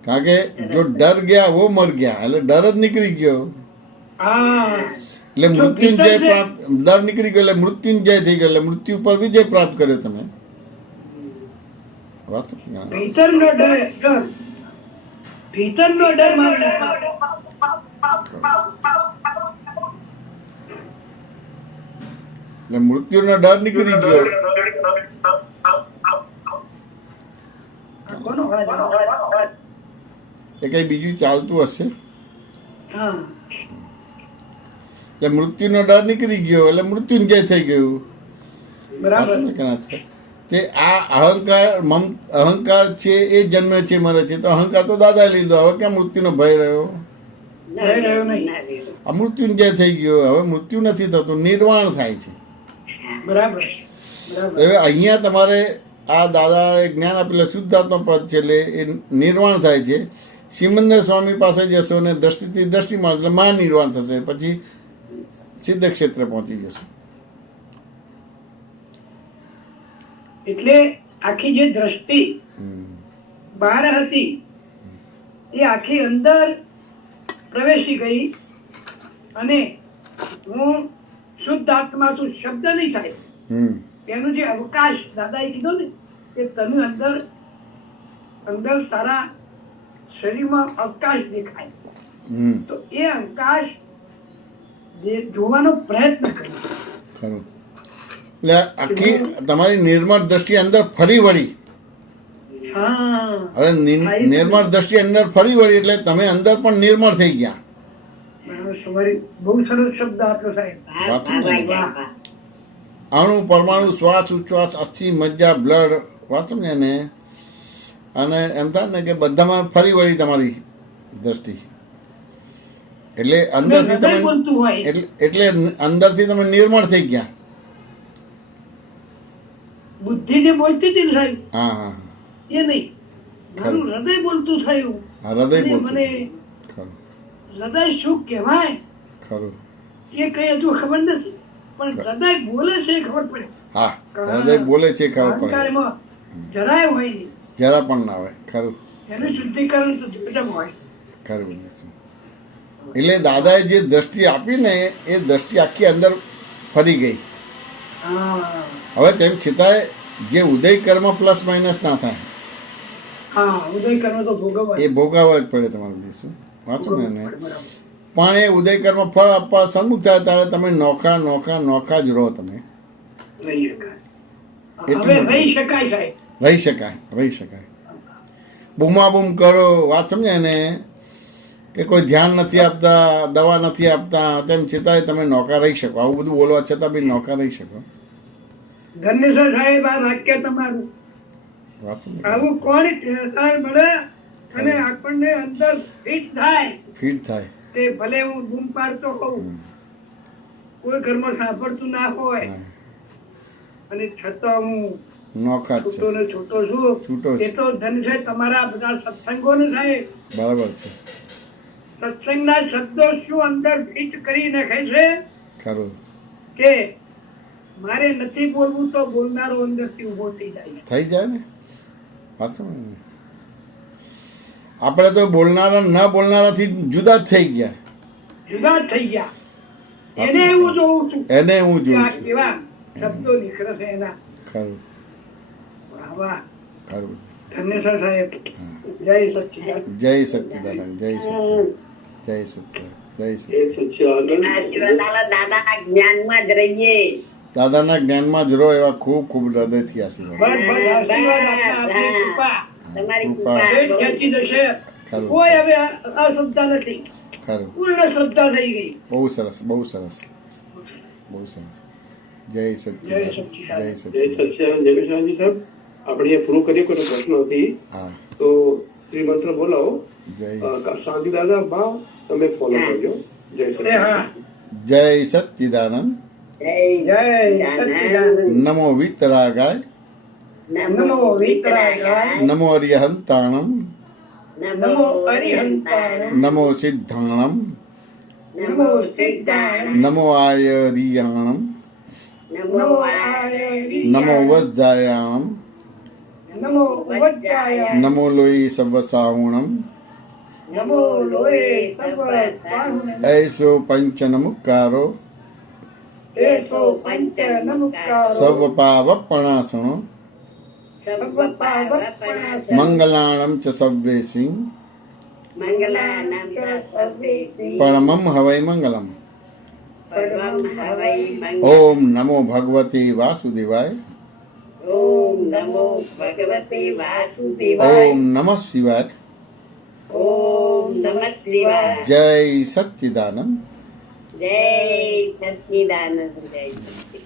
કારણ કે જો ડર ગયા વો મર ગયા, એટલે ડર જ નીકળી ગયો. એટલે મૃત્યુંજય પ્રાપ્ત, ડર નીકળી ગયો એટલે મૃત્યુંજય થઈ ગયો, એટલે મૃત્યુ પર વિજય પ્રાપ્ત કર્યો તમે. ભીતરનો ડર, ભીતરનો ડર મારે. એટલે મૃત્યુનો ડર નીકળી ગયો. એ કઈ બીજું ચાલતું હશે. એટલે મૃત્યુનો ડર નીકળી ગયો એટલે મૃત્યુંજય થઈ ગયું. તે આ અહંકાર છે એ જન્મે છે મરે છે, તો અહંકાર તો દાદા લીધો. હવે ક્યાં મૃત્યુનો ભય રહ્યો? આ મૃત્યુંજય થઈ ગયો. હવે મૃત્યુ નથી થતું, નિર્વાણ થાય છે. બરાબર. હવે અહીંયા તમારે આ દાદા જ્ઞાન આપેલા શુદ્ધાત્મા પદ છે એટલે એ નિર્વાણ થાય છે. સિમંદર સ્વામી પાસે જશો ને દ્રષ્ટિથી દ્રષ્ટિમાં એટલે મહાનિર્વાણ થશે. પછી સિદ્ધ ક્ષેત્રે પહોંચી જશો. એટલે આખી જે દ્રષ્ટિ હમ. બહાર હતી એ આખી અંદર પ્રવેશી ગઈ અને હું શુદ્ધ આત્મા છું શબ્દ નહીં થાય. હમ. એનું જે અવકાશ દાદાએ કીધું ને કે તને અંદર અંદર તારા શરીરમાં અવકાશ દેખાય. હમ. તો એ અવકાશ જોવાનો પ્રયત્ન કર્યો. ખરું. એટલે આખી તમારી નિર્મળ દ્રષ્ટિ અંદર ફરી વળી. હા હવે નિર્મળ દ્રષ્ટિ અંદર ફરી વળી એટલે તમે અંદર પણ નિર્મળ થઈ ગયા. સવારે બહુ સરસ શબ્દ આપ્યો સાહેબ. વાત સમજાય? વાહ, વાહ. અણુ પરમાણુ શ્વાસ ઉચ્છ્વાસ અસ્થિ મજ્જા બ્લડ વાત સમજે ને અને એમ થાય ને કે બધામાં ફરી વળી તમારી દ્રષ્ટિ એટલે અંદરથી હૃદય તમે બોલતું હોય. એટલે અંદરથી તમે નિર્મળ થઈ ગયા. બુદ્ધિ જે બોલતી હતી ને સાહેબ હા હા એ નહીં, મારું હૃદય બોલતું થયું. હા હૃદય અને બોલતું મને ખરું હૃદય શું કહેવાય ખરું એ કઈ હજુ ખબર નથી, પણ હૃદય બોલે છે એ ખબર પડે. હા હૃદય બોલે છે ખબર પડે અહંકારમાં જરાય હોય નહીં, જરા પણ ના હોય ખરું એનું શુદ્ધિકરણ તો જગજગ હોય. ખરું. એટલે દાદાએ જે દ્રષ્ટિ આપી ને એ દ્રષ્ટિ આખી અંદર ફરી ગઈ. હા હવે તેમ છતાંય જે ઉદય કર્મ પ્લસ માઇનસ ના થાય હા ઉદય કર્મ તો ભોગવવા એ ભોગવવા જ પડે તમારે દીશું વાંચો ને એને. બરાબર. પણ એ ઉદય કર્મ ફળ આપવા સન્મુખ થાય ત્યારે તમે નોખા નોખા નોખા જ રહો. તમે રહી શકાય. એટલું હવે બધું. રહી શકાય સાહેબ. રહી શકાય રહી શકાય. બૂમાબૂમ કરો વાત સમજાય ને કે કોઈ ધ્યાન નથી આપતા દવા નથી આપતા તેમ છતાંય તમે નોકા રહી શકો. આવું બધું બોલવા છતાં બી નોકા રહી શકો. ધન્ય છે સાહેબ આ વાક્ય તમારું. વાત સમજાય? આવું કોણ સાહેબ મળે અને આપણને અંદર ફિટ થાય ફીટ થાય. તે ભલે હું બૂમ પાડતો હોઉં, કોઈ ઘરમાં સાંભળતું ના હોય હા. અને છતાં હું નોખા જ છૂટો છે. ને છૂટો છું. છૂટો જ. એ તો ધન છે તમારા બધા સત્સંગો ને સાહેબ. બરાબર છે સત્સંગના શબ્દો શું અંદર ફિટ કરી નાખે છે ખરું. કે મારે નથી બોલવું તો બોલનારો અંદરથી ઉભો થઈ જાય છે. થઈ જાય ને વાત સમજાય ને? આપણે તો બોલનારા ન બોલનારાથી જુદા જ થઈ ગયા. જુદા જ થઈ ગયા. એને એવું જોઉં છું એને હું કે જોઉં આ છું. કેવા શબ્દો નીકળે છે એના. ખરું વાહ, વાહ. ખરું. ધન્ય છે સાહેબ. જય સચ્ચિદાનંદ. જય સચ્ચિદાનંદ જય સચ્ચિદાનંદ જય સચ્ચિદાનંદ જય એ સચ્ચિદાનંદ. સચ્ચિદાનંદ દાદાના જ્ઞાનમાં જ રહીએ. દાદાના જ્ઞાનમાં જ રહો એવા ખૂબ ખૂબ હૃદયથી આશીર્વાદ. બસ બસ આશીર્વાદ આપના, આપની કૃપા તમારી કૃપા. કૃપા પેટ ખેંચી દેશે. ખરું. કોઈ હવે અશ્રદ્ધા નથી, ખરું. પૂર્ણ શ્રદ્ધા થઈ ગઈ. બહુ સરસ બહુ સરસ બહુ સરસ. જય સચ્ચિદાનંદ જય જય સચ્ચિદાનંદ. સચ્ચિદાનંદ જય વિશ્વનાથજી સાહેબ આપણે એ પૂરું કરીએ કોઈ પ્રશ્ન નથી હા તો શ્રી મંત્ર બોલાવો જય શાંતિ દાદા ભાવ તમે ફોલો કરજો જય એ સચ્ચિદાનંદ હા જય સચ્ચિદાનંદ. જય સચ્ચિદાનંદ. નમો વિતરાગાય નમો વિતરાગાય. નમો અરિહંતાણમ નમો અરિહંતાણમ. નમો સિદ્ધાણમ નમો સિદ્ધાણમ. નમો આયરિયાણમ નમો આયરી. નમો વજ્જાયાણમ નમો વજ્જાય. નમો લોહી સવસાવણમ નમો લોહે સર્વ સ્વાહુનમ. ऐसो पंच नमुकारो એસો પંચ નમસ્કારો. સવ પાવપણાસણો સર્વ પાવપણાસન. મંગલાણમ ચ સવ્વેસિંહ મંગલાનામ સર્વેષી પરમમ હવૈ મંગલમ. સર્વમ હવૈ મંગલમ. ઓમ નમો ભગવતે વાસુદેવાય. ઓમ નમો ભગવતે વાસુદેવાય. ઓમ નમઃ શિવાય. ઓમ નમઃ શિવાય. જય સચ્ચિદાનંદ. જય સચ્ચિદાનંદ. જય સચ્ચિદાનંદ.